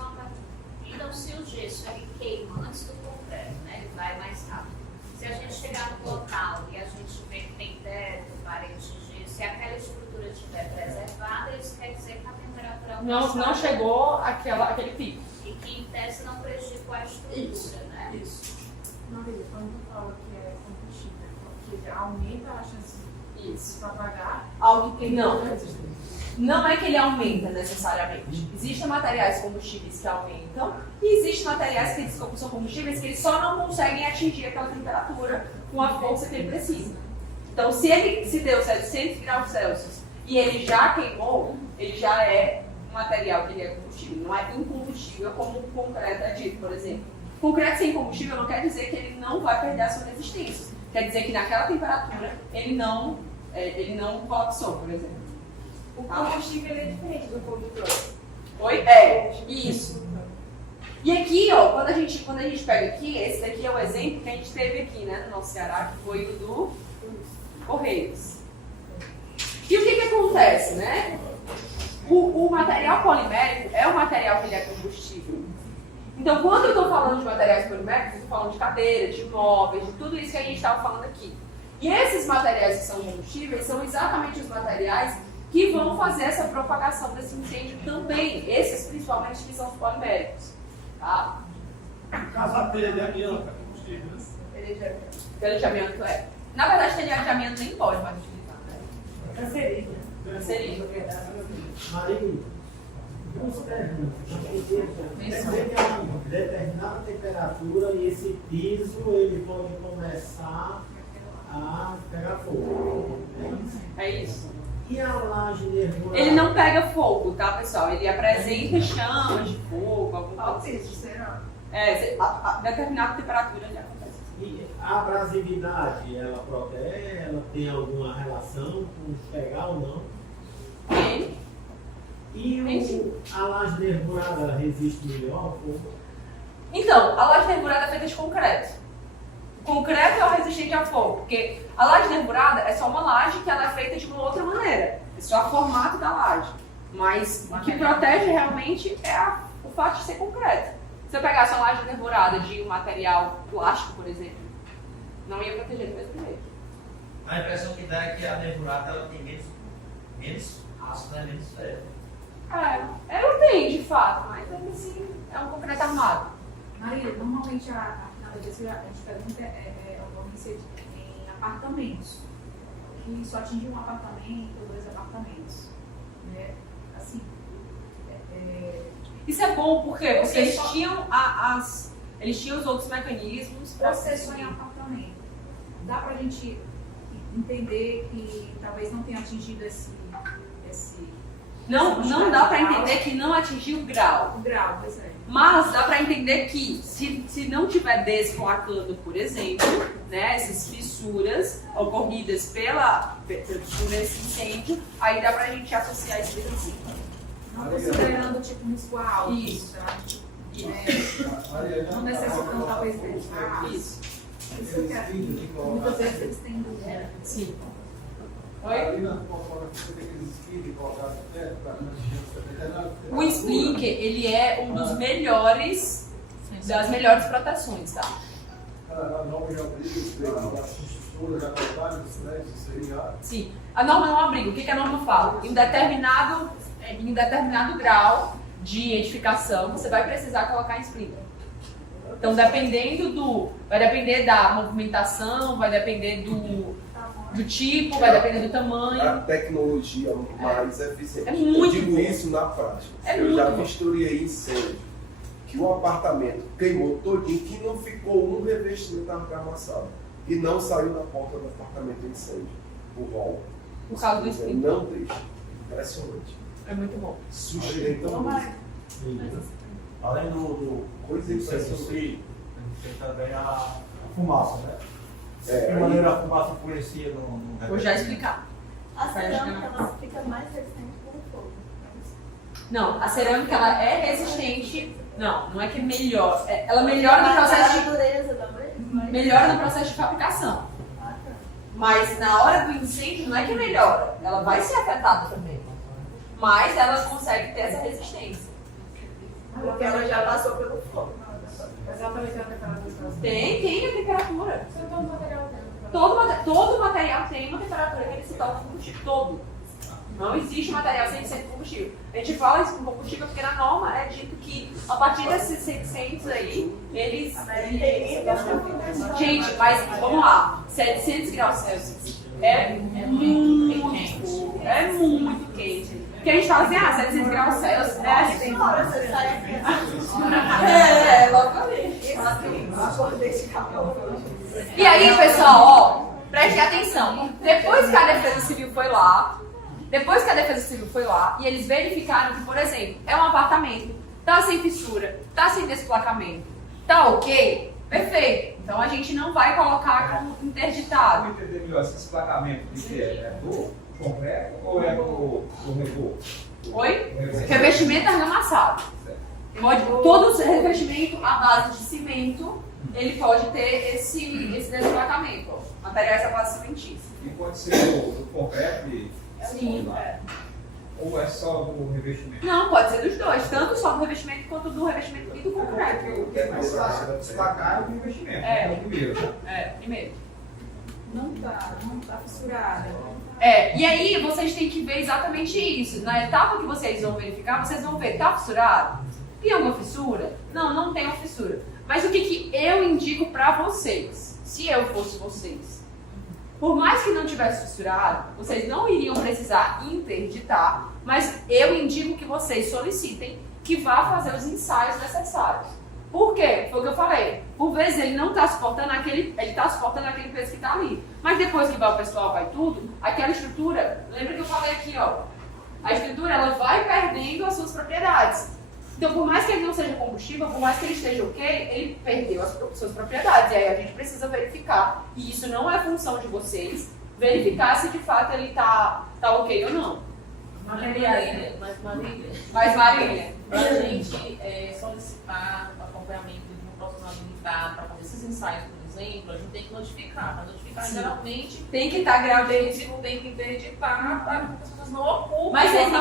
Então, se o gesso ele queima antes do concreto, né? Ele vai mais rápido. Se a gente chegar no local e a gente vê que tem teto, parede de gesso, se aquela estrutura estiver preservada, isso quer dizer que a temperatura Não chegou aquele pico. e que em tese não prejudicou a estrutura, né? Isso. Marília, quando tu fala que é combustível, porque aumenta a chance Isso. de propagar Algo que não. Não é que ele aumenta necessariamente. Existem materiais combustíveis que aumentam e existem materiais que são combustíveis que eles só não conseguem atingir aquela temperatura com a força que ele precisa. Então, se deu 700 graus Celsius e ele já queimou, ele já é um material que ele é combustível. Não é incombustível como o concreto é dito, por exemplo. Concreto sem combustível não quer dizer que ele não vai perder a sua resistência. Quer dizer que naquela temperatura ele não colapsou, por exemplo. O combustível é diferente do condutor. Oi? É, isso. E aqui, ó, quando a gente pega aqui, esse daqui é o exemplo que a gente teve aqui, né, no nosso Ceará, que foi o do Correios. E o que acontece, né? O material polimérico é um material que ele é combustível. Então, quando eu estou falando de materiais poliméricos, eu estou falando de cadeiras, de móveis, de tudo isso que a gente estava falando aqui. E esses materiais que são combustíveis são exatamente os materiais que vão fazer essa propagação desse incêndio também. Esses, principalmente, que são os poliméricos. Tá? Caso a telha de amianto, é combustível, né? Telha de amianto é. Na verdade, telha de amianto nem pode mais utilizar. Né? Cancerígeno. Marília, nos pergunta, a uma determinada temperatura e esse piso ele pode começar a pegar fogo. É isso. E a laje nervosa? Ele não pega fogo, tá, pessoal? Ele apresenta chamas de fogo, alguma coisa. Altíssimo, será? A determinada temperatura ele acontece. E a abrasividade, ela protege? Ela tem alguma relação com pegar ou não? Tem. E a laje nervurada, ela resiste melhor? Ou... Então, a laje nervurada é feita de concreto. O concreto é o resistente ao fogo, porque a laje nervurada é só uma laje que ela é feita de uma outra maneira. É só o formato da laje. Mas o que protege realmente é o fato de ser concreto. Se eu pegasse uma laje nervurada de um material plástico, por exemplo, não ia proteger do mesmo jeito. A impressão que dá é que a nervurada ela tem menos aço, né? Menos ferro. Ela tem, de fato, mas ainda assim é um concreto armado. Marília, normalmente a gente pergunta é ocorrência em apartamentos, que só atinge um apartamento ou 2 apartamentos. Né? Assim, Isso é bom porque eles só- tinham eles tinham os outros mecanismos para você só em apartamento. Dá pra gente entender que talvez não tenha atingido esse não dá para entender que não atingiu o grau. o grau, pois é. Mas dá para entender que se não tiver desplacando, por exemplo, né, essas fissuras ocorridas por esse incêndio, aí dá pra gente associar esse princípio. Não considerando tipo músculo alto, Isso. tá? Não necessitando talvez pensar. Isso. Isso que é- muitas vezes eles têm dúvida. Sim. Ali na fotografia você tem aqueles skins colocados no teto para O Splink, ele é um dos melhores, das melhores proteções, tá? A norma já abriu, as estruturas já colocaram, né? Isso aí já. Sim. A norma não abriga. O que a norma fala? Em determinado grau de edificação, você vai precisar colocar Splink. Então, vai depender da movimentação, vai depender do tipo, vai depender do tamanho. A tecnologia mais eficiente. É muito Eu digo bom. isso na prática. É Eu muito já bom. vistoriei incêndio que o apartamento queimou todinho, que não ficou um revestimento argamassado. E não saiu da porta do apartamento incêndio. O rol. Por causa do Splink. Não deixa. Impressionante. É muito bom. Sustenta muito. Além do Coisa impressionante. tem também a fumaça, né? De que aí- maneira a fumaça influencia no Vou já explicar. A cerâmica ela fica mais resistente com o fogo. Não, a cerâmica ela é resistente. Não é que melhora. Ela melhora no processo de dureza também? melhora no processo de fabricação. Mas na hora do incêndio não é que melhora, ela vai ser afetada também. Mas ela consegue ter essa resistência. Porque ela já passou pelo fogo. Exatamente a temperatura. Tem a temperatura. Todo material tem. Todo material tem uma temperatura que ele se torna combustível. Todo. Não existe material 100% combustível. A gente fala isso com combustível porque na norma é dito que a partir desses 700 aí, eles... Gente, mas vamos lá. 700 graus Celsius é muito quente. Porque a gente fala assim, 700 graus Celsius, né? A gente Você sai aqui. logo ali. Acordei esse calor. E aí, pessoal, ó, preste atenção. Depois que a Defesa Civil foi lá, e eles verificaram que, por exemplo, é um apartamento, tá sem fissura, tá sem desplacamento, tá ok? Perfeito. Então a gente não vai colocar como interditado. Vamos entender melhor esse desplacamento de que é do concreto ou é do reboco? Oi? Revestimento argamassado. Todo revestimento à base de cimento, ele pode ter esse desplacamento. Ó. Materiais à base cimentícia. E pode ser do concreto e... Sim. Ou é só do revestimento? Não, pode ser dos dois. Tanto só do revestimento quanto do revestimento e do concreto. O que é mais fácil destacar é o revestimento. Primeiro. Primeiro. Não tá fissurada. E aí vocês têm que ver exatamente isso. Na etapa que vocês vão verificar, vocês vão ver, tá fissurado? Tem alguma fissura? Não tem uma fissura. Mas o que eu indico pra vocês, se eu fosse vocês? Por mais que não tivesse fissurado, vocês não iriam precisar interditar, mas eu indico que vocês solicitem que vá fazer os ensaios necessários. Por quê? Foi o que eu falei. Por vezes ele não está suportando ele está suportando aquele peso que está ali. Mas depois que vai o pessoal, vai tudo, aquela estrutura, lembra que eu falei aqui, ó, a estrutura ela vai perdendo as suas propriedades. Então, por mais que ele não seja combustível, por mais que ele esteja ok, ele perdeu as suas propriedades. E aí a gente precisa verificar. E isso não é função de vocês, verificar se de fato ele tá ok ou não. Marília, Pra gente solicitar o acompanhamento de um profissional habilitado para fazer esses ensaios, por exemplo, a gente tem que notificar. Para notificar, geralmente, tem que estar gravado. Tipo, tem que interditar para que as pessoas não ocupem. Mas vocês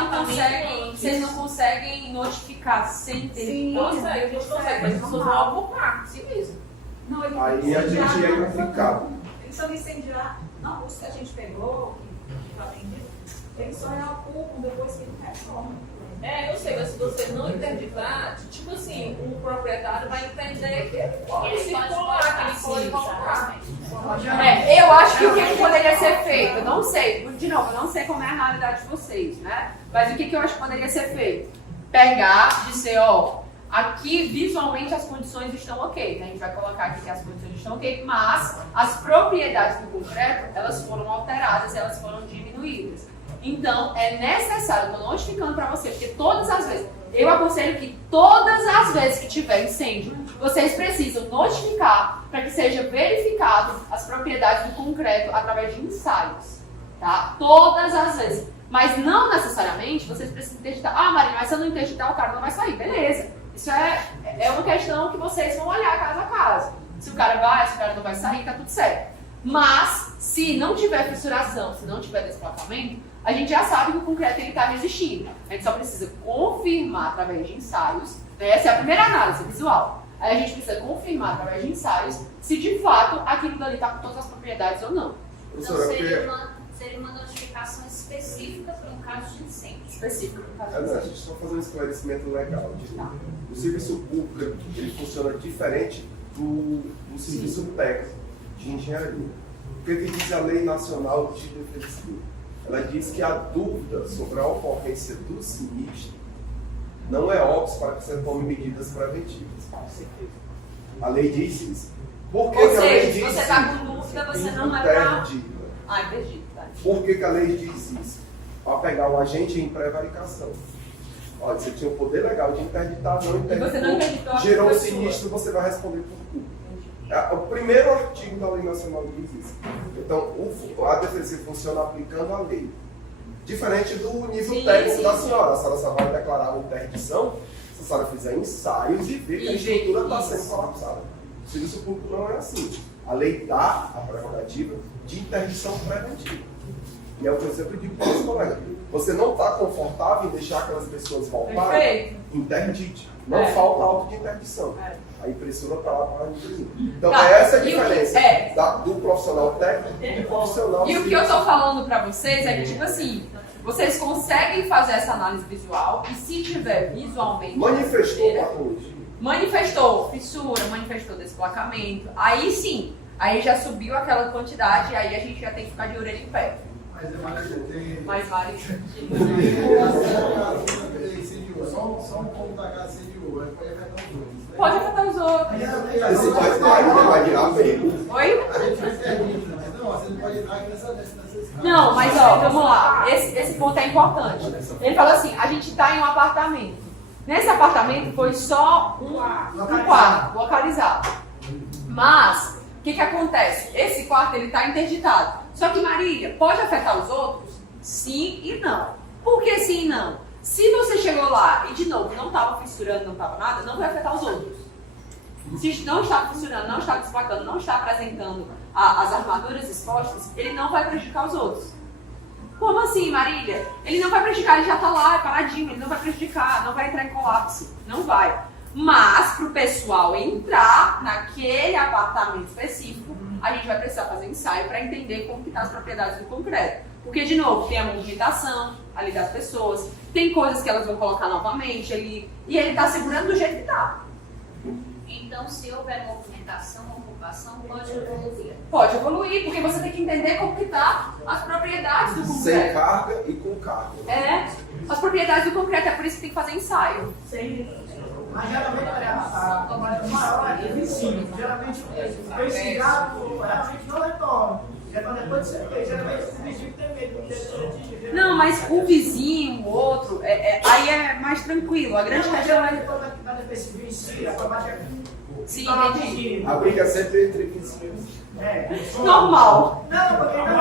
não conseguem notificar sem ter. Sim, a gente consegue, mas as pessoas vão ocupar, sim mesmo. Não, ele Aí a gente é complicado. Eles só incendiar. Não, os que a gente pegou, que está vendido, eles só ocupam depois que ele reforma. Eu sei, mas se você não interditar, tipo assim, o proprietário vai entender que ele pode circular, que ele pode voltar. Eu acho que o que poderia ser feito, eu não sei, de novo, eu não sei como é a realidade de vocês, né? Mas o que eu acho que poderia ser feito? Pegar, dizer, aqui visualmente as condições estão ok, né? A gente vai colocar aqui que as condições estão ok, mas as propriedades do concreto, elas foram alteradas, elas foram diminuídas. Então, é necessário, eu estou notificando para você, porque todas as vezes, eu aconselho que todas as vezes que tiver incêndio, vocês precisam notificar para que seja verificado as propriedades do concreto através de ensaios, tá? Todas as vezes. Mas não necessariamente vocês precisam interditar. Marina, mas se eu não interditar, o cara não vai sair. Beleza. Isso é uma questão que vocês vão olhar caso a caso. Se o cara vai, se o cara não vai sair, tá tudo certo. Mas, se não tiver fissuração, se não tiver desplacamento, a gente já sabe que o concreto está resistindo. A gente só precisa confirmar através de ensaios, né? Essa é a primeira análise visual. Aí a gente precisa confirmar através de ensaios se de fato aquilo dali está com todas as propriedades ou não. Então seria uma notificação específica para um caso de incêndio. Específica para um caso de A incêndio. gente só fazer um esclarecimento legal. O serviço público ele funciona diferente do serviço técnico de engenharia. O que diz a Lei Nacional de Defesa Civil? Ela diz que a dúvida sobre a ocorrência do sinistro não é óbvio para que você tome medidas preventivas. A lei diz isso. Por que Ou que a lei seja, se diz você isso? está com dúvida, você não é para... Interdita. Tá. Por que que a lei diz isso? Para pegar o agente em prevaricação. Olha, você tinha o poder legal de interditar, não interditou, você não interditou, gerou um pessoa. sinistro, você vai responder por culpa. O primeiro artigo da Lei Nacional diz isso. Então, a Defesa Civil funciona aplicando a lei. Diferente do nível técnico da senhora. A senhora só vai declarar uma interdição se a senhora fizer ensaios e ver que a estrutura está sendo colapsada. O serviço público não é assim. A lei dá a prerrogativa de interdição preventiva. E é o que eu sempre digo para os colegas. Você não está confortável em deixar aquelas pessoas voltarem? Perfeito. Interdite. Não falta auto de interdição. A impressora está lá para imprimir. Então, Tá. essa é a E o que- diferença do profissional técnico e do profissional E o que eu tô falando pra vocês é que, tipo assim, vocês conseguem fazer essa análise visual e se tiver visualmente... manifestou patologia. Manifestou fissura, manifestou desplacamento, aí sim, aí já subiu aquela quantidade e aí a gente já tem que ficar de orelha em pé. Mas tem. Mas vale. Só um ponto da casa CDU, pode afetar os dois. Pode afetar os outros. Esse vai virar bem. Oi? A gente fez pergunta, mas não, você não pode entrar aqui nessas Não, mas ó, vamos lá. Esse ponto é importante. Ele fala assim, a gente está em um apartamento. Nesse apartamento foi só um quarto localizado. Mas, o que acontece? Esse quarto ele está interditado. Só que, Marília, pode afetar os outros? Sim e não. Por que sim e não? Se você chegou lá e, de novo, não estava fissurando, não estava nada, não vai afetar os outros. Se não está fissurando, não está desplacando, não está apresentando as armaduras expostas, ele não vai prejudicar os outros. Como assim, Marília? Ele não vai prejudicar, ele já está lá, paradinho, ele não vai prejudicar, não vai entrar em colapso. Não vai. Mas, para o pessoal entrar naquele apartamento específico, a gente vai precisar fazer ensaio para entender como que estão as propriedades do concreto. Porque, de novo, tem a movimentação ali das pessoas, tem coisas que elas vão colocar novamente ali, e ele está segurando do jeito que está. Então, se houver movimentação, ocupação, pode evoluir. Pode evoluir, porque você tem que entender como que tá as propriedades do concreto. Sem carga e com carga. É, as propriedades do concreto, é por isso que tem que fazer ensaio. Mas geralmente a tomada maior é em cima. Geralmente o cigarro realmente não retorna. Depois de você geralmente o vizinho tem medo de Não, mas o vizinho, o outro, aí é mais tranquilo. A grande questão é... Sim, entendi. A briga é sempre entre vizinhos. Normal. Não, porque A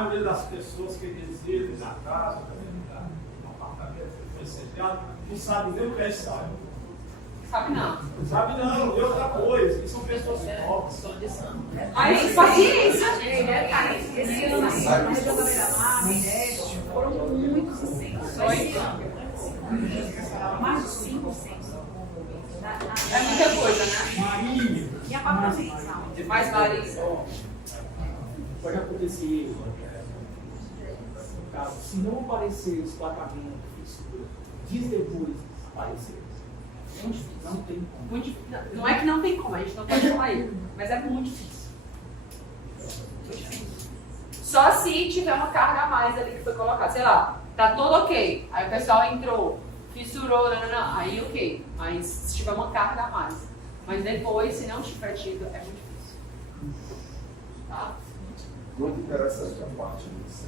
maioria das pessoas que residem na casa, no apartamento que foi sediado, não sabe nem o que é ensaio. Sabe não. Não sabe não, e outra coisa, que são pessoas pobres. Aí, paciência. Esse ano, na região da Beira-Mar, foram muitos incêndios. Mais de 5 incêndios. É muita coisa, né? Em apartamentos. Mais vários. Pode acontecer, caso, se não aparecer desplacamento, fissura, depois aparecer. É muito difícil, não tem como. Muito difícil. Não é que não tem como, a gente não pode falar isso, mas é muito difícil. Muito difícil. Só se tiver uma carga a mais ali que foi colocada, sei lá, tá todo ok, aí o pessoal entrou, fissurou, não, aí ok, mas se tiver uma carga a mais. Mas depois, se não tiver tido, é muito difícil. Tá? Muito interessante a parte disso.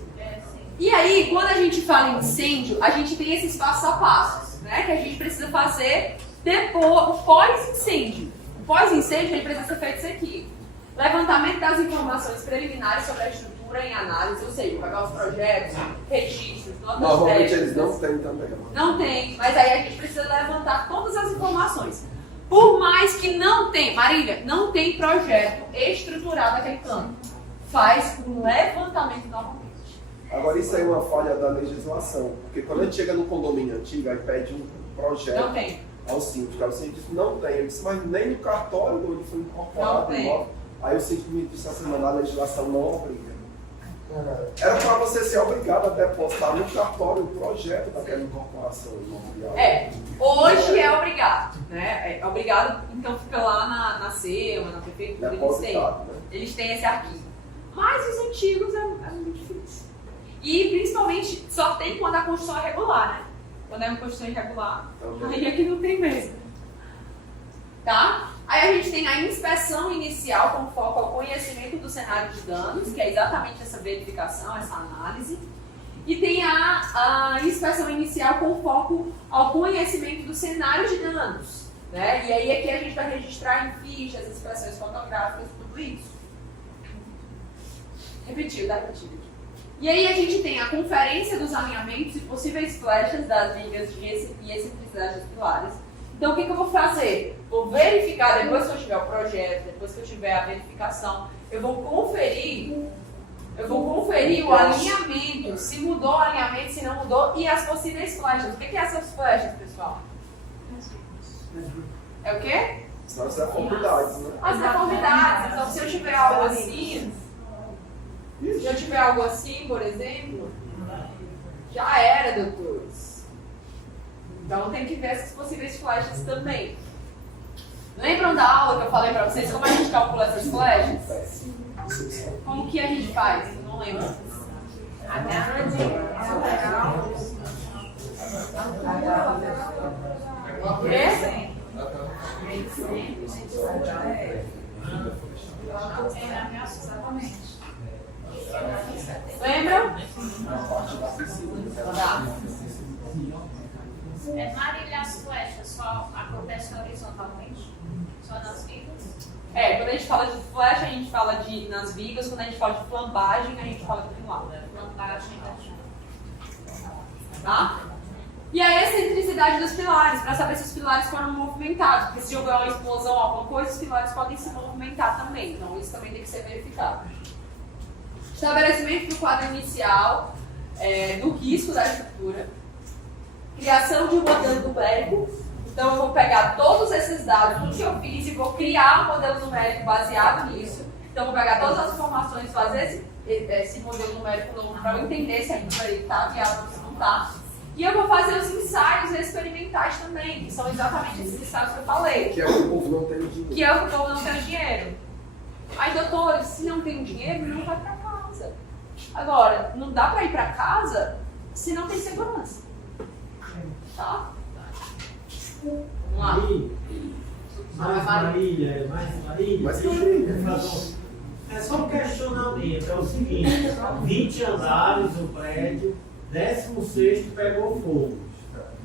E aí, quando a gente fala em incêndio, a gente tem esses passos a passos, né? Que a gente precisa fazer depois, o pós-incêndio. O pós-incêndio, ele precisa ser feito isso aqui. Levantamento das informações preliminares sobre a estrutura em análise, ou seja, pegar os projetos, registros, notas Normalmente técnicas. eles não têm também. Não tem, mas aí a gente precisa levantar todas as informações. Por mais que não tenha, Marília, não tem projeto estruturado naquele campo. Faz um levantamento novamente. Agora isso aí é uma falha da legislação, porque quando a gente chega no condomínio antigo, aí pede um projeto Não tem. ao síndico. Aí o síndico disse, não tem. Eu disse, mas nem no cartório onde foi incorporado. Não tem. Imóvel. Aí o síndico me disse essa semana, a legislação não obriga. Era para você ser obrigado a depositar no cartório o projeto daquela incorporação imobiliária. Hoje é obrigado, né? É obrigado, então fica lá na SEMA, na prefeitura, Depositado, né? eles têm esse arquivo. Mas os antigos é muito difícil. E principalmente só tem quando a construção é regular, né? Quando é uma construção irregular, aí é que não tem mesmo. Tá? Aí a gente tem a inspeção inicial com foco ao conhecimento do cenário de danos, que é exatamente essa verificação, essa análise. E tem a inspeção inicial com foco ao conhecimento do cenário de danos. Né? E aí aqui a gente vai registrar em fichas, inspeções fotográficas, tudo isso. Repetiu, tá repetido. E aí a gente tem a conferência dos alinhamentos e possíveis flechas das ligas de excentricidade dos pilares. Então o que eu vou fazer? Vou verificar, depois que eu tiver o projeto, depois que eu tiver a verificação, eu vou conferir Eu vou conferir o alinhamento, se mudou o alinhamento, se não mudou, e as possíveis flechas. O que é essas flechas, pessoal? É o quê? São as deformidades, né? As deformidades. Então, se eu tiver algo assim, por exemplo, já era, doutores. Então, tem que ver essas possíveis flechas também. Lembram da aula que eu falei pra vocês como a gente calcula essas flechas? Como que a gente faz? Eu não lembro. Até a Lembram? Marília, as flechas só acontecem horizontalmente? Só nas vigas? Quando a gente fala de flecha, a gente fala de nas vigas. Quando a gente fala de flambagem, a gente fala de pilar. Flambagem tá? E a excentricidade dos pilares, para saber se os pilares foram movimentados. Porque se houver uma explosão, alguma coisa, os pilares podem se movimentar também. Então isso também tem que ser verificado. Estabelecimento do quadro inicial, do risco da estrutura. Criação de um modelo numérico. Então eu vou pegar todos esses dados, tudo que eu fiz, e vou criar um modelo numérico baseado nisso. Então eu vou pegar todas as informações, fazer esse modelo numérico novo para eu entender se a número está viável ou se não está. E eu vou fazer os ensaios experimentais também, que são exatamente esses ensaios que eu falei. Que é o que o povo não tem dinheiro. Que é o que o povo não tem dinheiro. Aí, doutores, se não tem dinheiro, não vai para casa. Agora, não dá para ir para casa se não tem segurança. Tá? Vamos lá. Mais Marília. É só um questionamento. É o seguinte: 20 andares o prédio, 16º pegou fogo.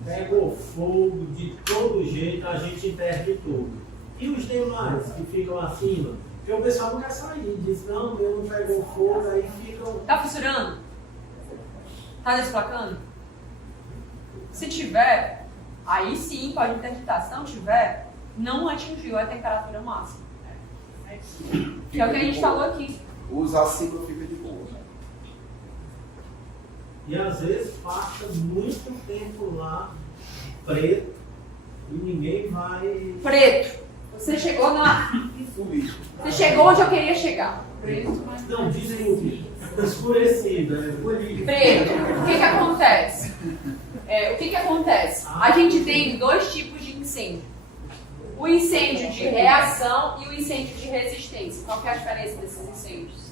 Pegou fogo de todo jeito, a gente interditou. E os demais que ficam acima? Porque o pessoal não quer sair. Diz, não, meu não pegou fogo, aí ficam. Tá funcionando? Tá desplacando? Se tiver, aí sim pode interditar. Se não tiver, não atingiu a temperatura máxima. Que é o que a gente falou aqui. Usar acima fica de boa. E às vezes passa muito tempo lá, preto, e ninguém vai. Preto. Você chegou na. Você chegou onde eu queria chegar. Preto. Não, desculpe. Escurecida. Preto. O que acontece? O que acontece? A gente tem dois tipos de incêndio. O incêndio de reação e o incêndio de resistência. Qual que é a diferença desses incêndios?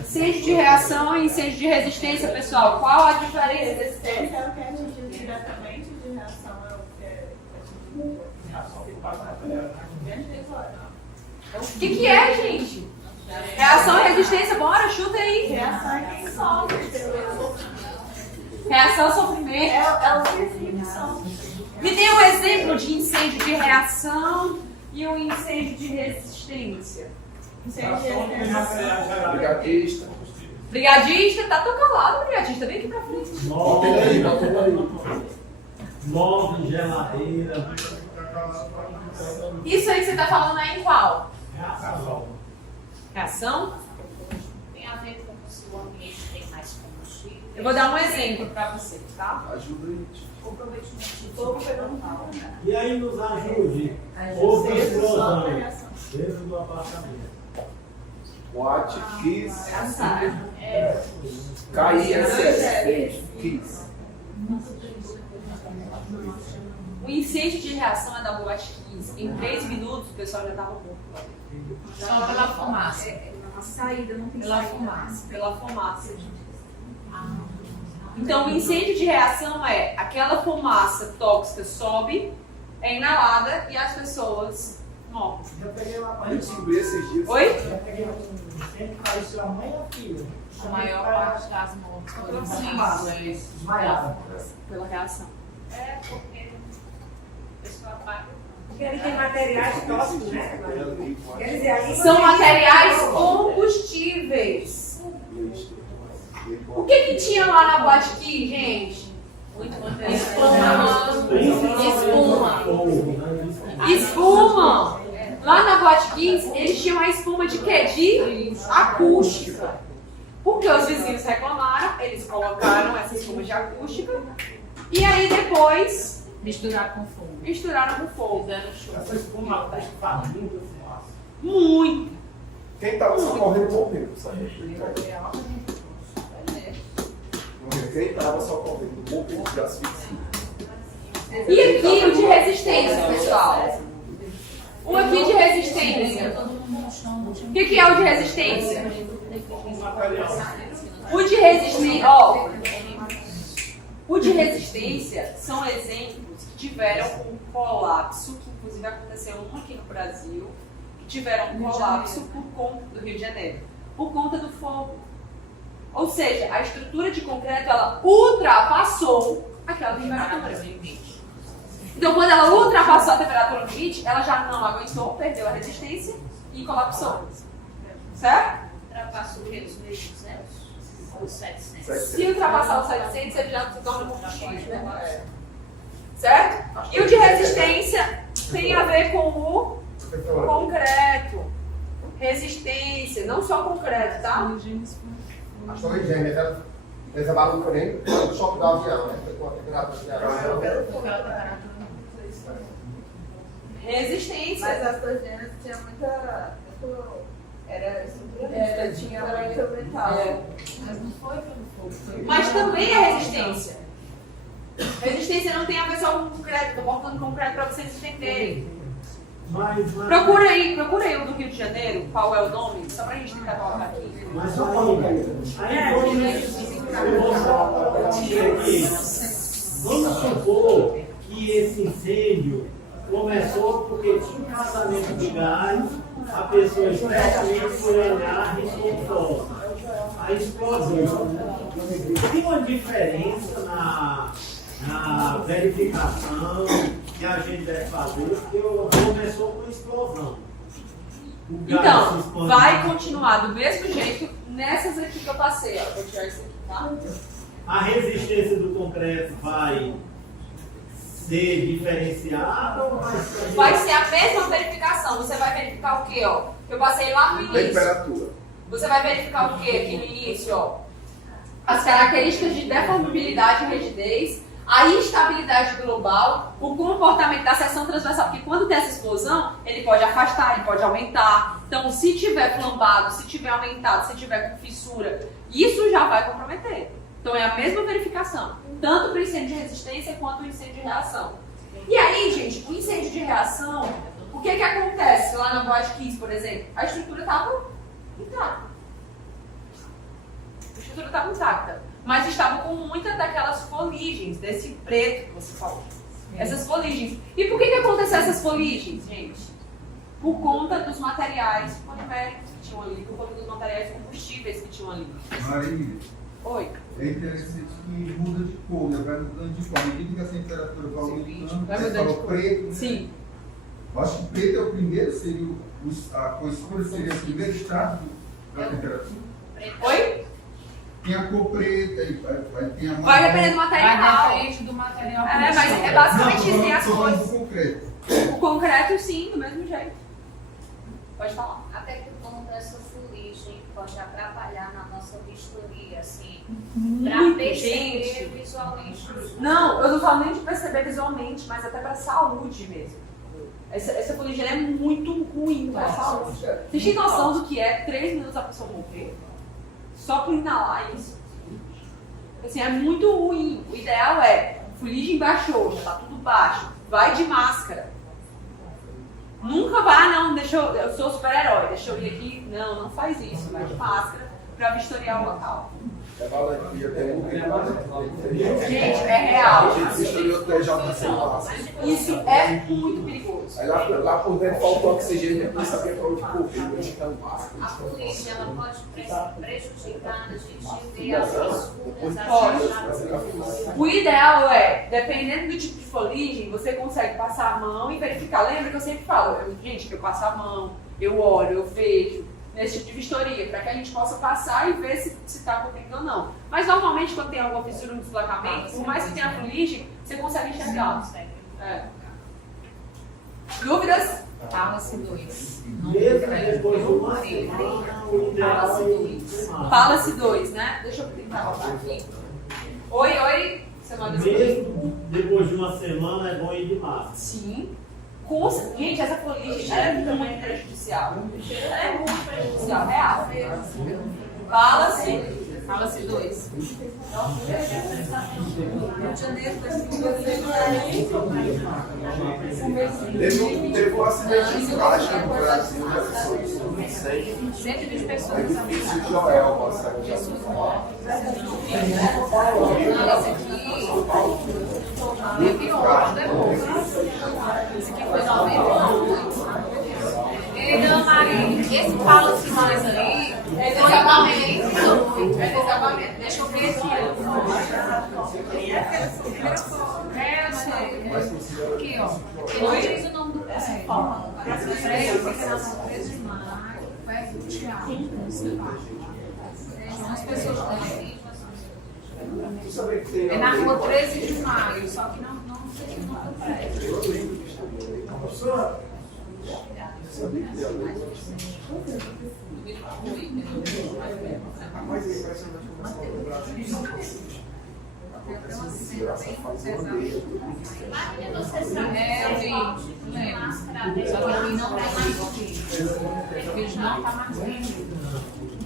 Incêndio de reação e incêndio de resistência, pessoal. Qual a diferença desses dois? É o que é atingido diretamente, de reação é o que é atingido. O que é, gente? Reação e resistência, bora, chuta aí. Reação é quem sofre. Reação, sofrimento. É os vizinhos que sofrem. Me dê um exemplo de incêndio de reação e um incêndio de resistência. Brigadista. Brigadista, tá tão calado, brigadista. Vem aqui pra frente. Móvel, geladeira. Isso aí que você tá falando é em qual? Reação. Reação? Tem a ver com se o ambiente tem mais combustível. Eu vou dar um exemplo pra você, tá? Ajuda aí. Fogo pegando mal. E aí nos ajude. Outra explosão dentro do apartamento. What kiss. KISS. Kiss. O incêndio de reação é da boate 15. Em 3 minutos o pessoal já estava morto. Só pela fumaça. A saída não tem Pela saída. fumaça. Pela fumaça. Então o incêndio de reação é aquela fumaça tóxica sobe, é inalada e as pessoas morrem. Eu peguei lá Eu descobri esses dias. Oi? Eu peguei um incêndio que parecia a mãe e a filha. A maior parte das mortes foram Desmaiaram. Pela reação. É porque o pessoal paga. Ele tem materiais tóxicos, né? Quer dizer, aí São materiais combustíveis. O que tinha lá na boate aqui, gente? Espuma. Espuma. Lá na Botkiss, eles tinham a espuma de quê? De acústica. Porque os vizinhos reclamaram, eles colocaram essa espuma de acústica e aí depois Misturaram com fogo. Misturaram com fogo. Fizeram show. Essa espuma faz muita fumaça. Muito. Quem estava socorrendo morreu, sabe? Quem estava socorrendo morreu de asfixia. E aqui o de resistência, pessoal? O aqui de resistência. O que é o de resistência? O de resistência, ó. O de resistência são exemplos que tiveram um colapso, que inclusive aconteceu um aqui no Brasil, que tiveram um colapso por conta do Rio de Janeiro, por conta do fogo. Ou seja, a estrutura de concreto ela ultrapassou aquela temperatura. Então, quando ela ultrapassou a temperatura limite, ela já não aguentou, perdeu a resistência e colapsou. Certo? Ultrapassou os 1.200 ou 700. Se ultrapassar os 700, ele já se torna muito X, né? Certo? E o de resistência tem a ver com o concreto. Resistência, não só concreto, tá? As torres gêmeas, elas abalam também o choque do avião, né? Com a temperatura de avião. Resistência. Mas as torres gêmeas tinham era estrutura tinha muito metal. Mas não foi pelo fogo. Mas também é resistência. Resistência não tem a ver só com concreto, estou botando concreto para vocês entenderem. Procura aí o do Rio de Janeiro, qual é o nome, só para a gente tentar colocar aqui. Mas vamos supor que esse incêndio começou porque tinha um casamento de gás, a pessoa expressamente foi olhar e soltou. A explosão. Tem uma diferença na verificação que a gente deve fazer, porque começou com explosão. Então, vai continuar do mesmo jeito nessas aqui que eu passei. Ó. Vou tirar isso aqui, tá? A resistência do concreto vai ser diferenciada ou vai ser a mesma verificação. Você vai verificar o quê? Ó? Eu passei lá no início. Temperatura. Você vai verificar o quê aqui no início? Ó? As características de deformabilidade e rigidez, a instabilidade global, o comportamento da seção transversal, porque quando tem essa explosão, ele pode afastar, ele pode aumentar. Então, se tiver flambado, se tiver aumentado, se tiver com fissura, isso já vai comprometer. Então, é a mesma verificação, tanto para o incêndio de resistência quanto o incêndio de reação. E aí, gente, o incêndio de reação, o que acontece lá na Botkiss, por exemplo? A estrutura estava intacta. A estrutura estava intacta. Mas estava com muitas daquelas foligens, desse preto que você falou. Essas foligens. E por que aconteceu essas foligens, gente? Por conta dos materiais poliméricos que tinham ali, por conta dos materiais combustíveis que tinham ali. Marília. Oi. É interessante que muda de cor, né? Vai mudando de cor. À medida que a temperatura vai aumentando, você falou preto, né? Sim. Eu acho que preto é o primeiro, seria a cor escura seria o primeiro estado da temperatura. Oi? Tem a cor preta, vai ter a marrom. Vai depender do material. Vai depender do material. Mas é basicamente isso, tem as cores. cores. O concreto. O concreto, sim, do mesmo jeito. Pode falar. Até que ponto essa fuligem pode atrapalhar na nossa vistoria, assim, para Muito, perceber gente. visualmente? Não, eu não falo nem de perceber visualmente, mas até para a saúde mesmo. Essa fuligem é muito ruim para a saúde. Vocês têm noção do que é 3 minutos a pessoa morrer? Só por inalar isso. Assim, é muito ruim. O ideal é, fuligem baixou, já tá tudo baixo. Vai de máscara. Nunca vai, não, eu sou super-herói, deixa eu ir aqui. Não faz isso. Vai de máscara para vistoriar o local. É valentia, tem um Gente, é real. Isso é muito perigoso. Aí lá por dentro falta oxigênio, depois saber para onde correr, onde está o máximo. A fuligem, ela pode prejudicar a gente ver as fissuras, O ideal é, dependendo do tipo de fuligem, você consegue passar a mão e verificar. Lembra que eu sempre falo, gente, eu passo a mão, eu olho, eu vejo, nesse tipo de vistoria, para que a gente possa passar e ver se está cobrindo ou não. Mas normalmente quando tem alguma fissura no deslocamento, por mais que tenha fuligem, você consegue enxergar. Dúvidas? Fala-se 2. Mesmo depois de uma semana, o ideal é ir de máscara. Fala-se 2, né? Deixa eu tentar botar aqui. Oi, semana Mesmo depois de uma semana, é bom ir de máscara. Sim. Gente, essa política é muito prejudicial. Ela é muito prejudicial, real. Fala-se 2. Teve um acidente de caixa no Brasil, 120 pessoas. Edifício Joel, nossa. Esse aqui foi 98. Não, Maria, esse fala-se mais aí é desabamento. Deixa eu ver aqui. Eu sei. Aqui, ó. Eu não diz o nome do pessoal. 3 de maio, perto do teatro. As pessoas daqui. É na rua 13 de maio, só que não sei o nome do prédio. Você sabe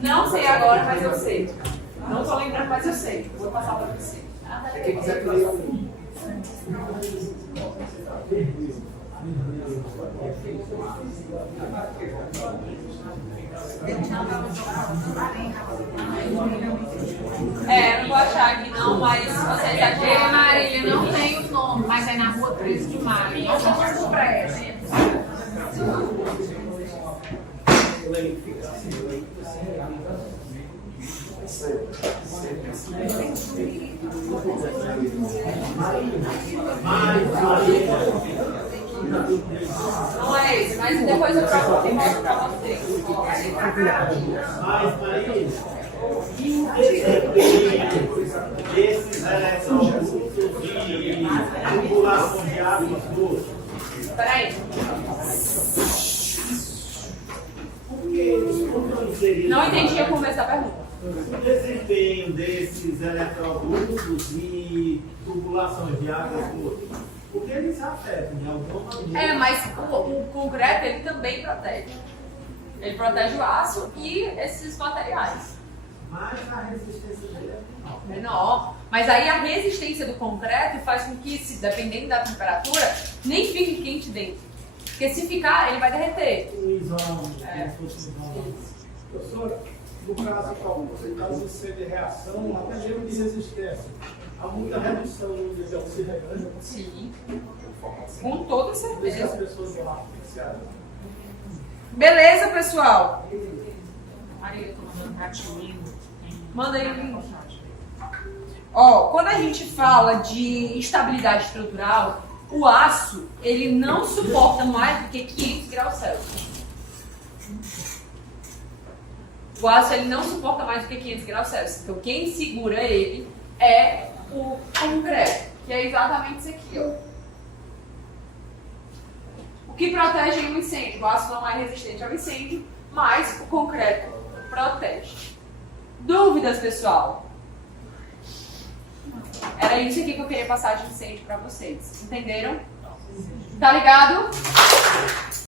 Não sei agora, mas eu sei. Não tô lembrando, mas eu sei. Vou passar para você. Quem quiser ler não vou achar aqui não, mas você já quer. Marília, não tem o nome, mas é na rua 13 de maio. Não sei quantos prédios. Não é esse, mas depois eu troco e mostro pra vocês. Mas, Maria, esses eletrônicos de tubulação de águas doces. Peraí. Não entendi o começo da pergunta. O desempenho desses eletrodutos e tubulações de águas doces, porque eles afetam de alguma maneira. Mas o concreto ele também protege. Ele protege o aço e esses materiais. Mas a resistência dele é menor. Mas aí a resistência do concreto faz com que, se dependendo da temperatura, nem fique quente dentro. Porque se ficar, ele vai derreter. Professora, no caso de ser de reação, até mesmo de resistência, há muita redução no nível de reganho. Sim. Com toda certeza. As pessoas vão lá influenciadas. Beleza, pessoal? Maria, eu tô mandando gatinho. Manda aí o link. Ó, quando a gente fala de estabilidade estrutural, o aço, ele não suporta mais do que 500 graus Celsius. O aço, ele não suporta mais do que 500 graus Celsius. Então, quem segura ele é o concreto, que é exatamente isso aqui, ó. O que protege um incêndio? O aço não é resistente ao incêndio, mas o concreto protege. Dúvidas, pessoal? Era isso aqui que eu queria passar de incêndio para vocês. Entenderam? Tá ligado?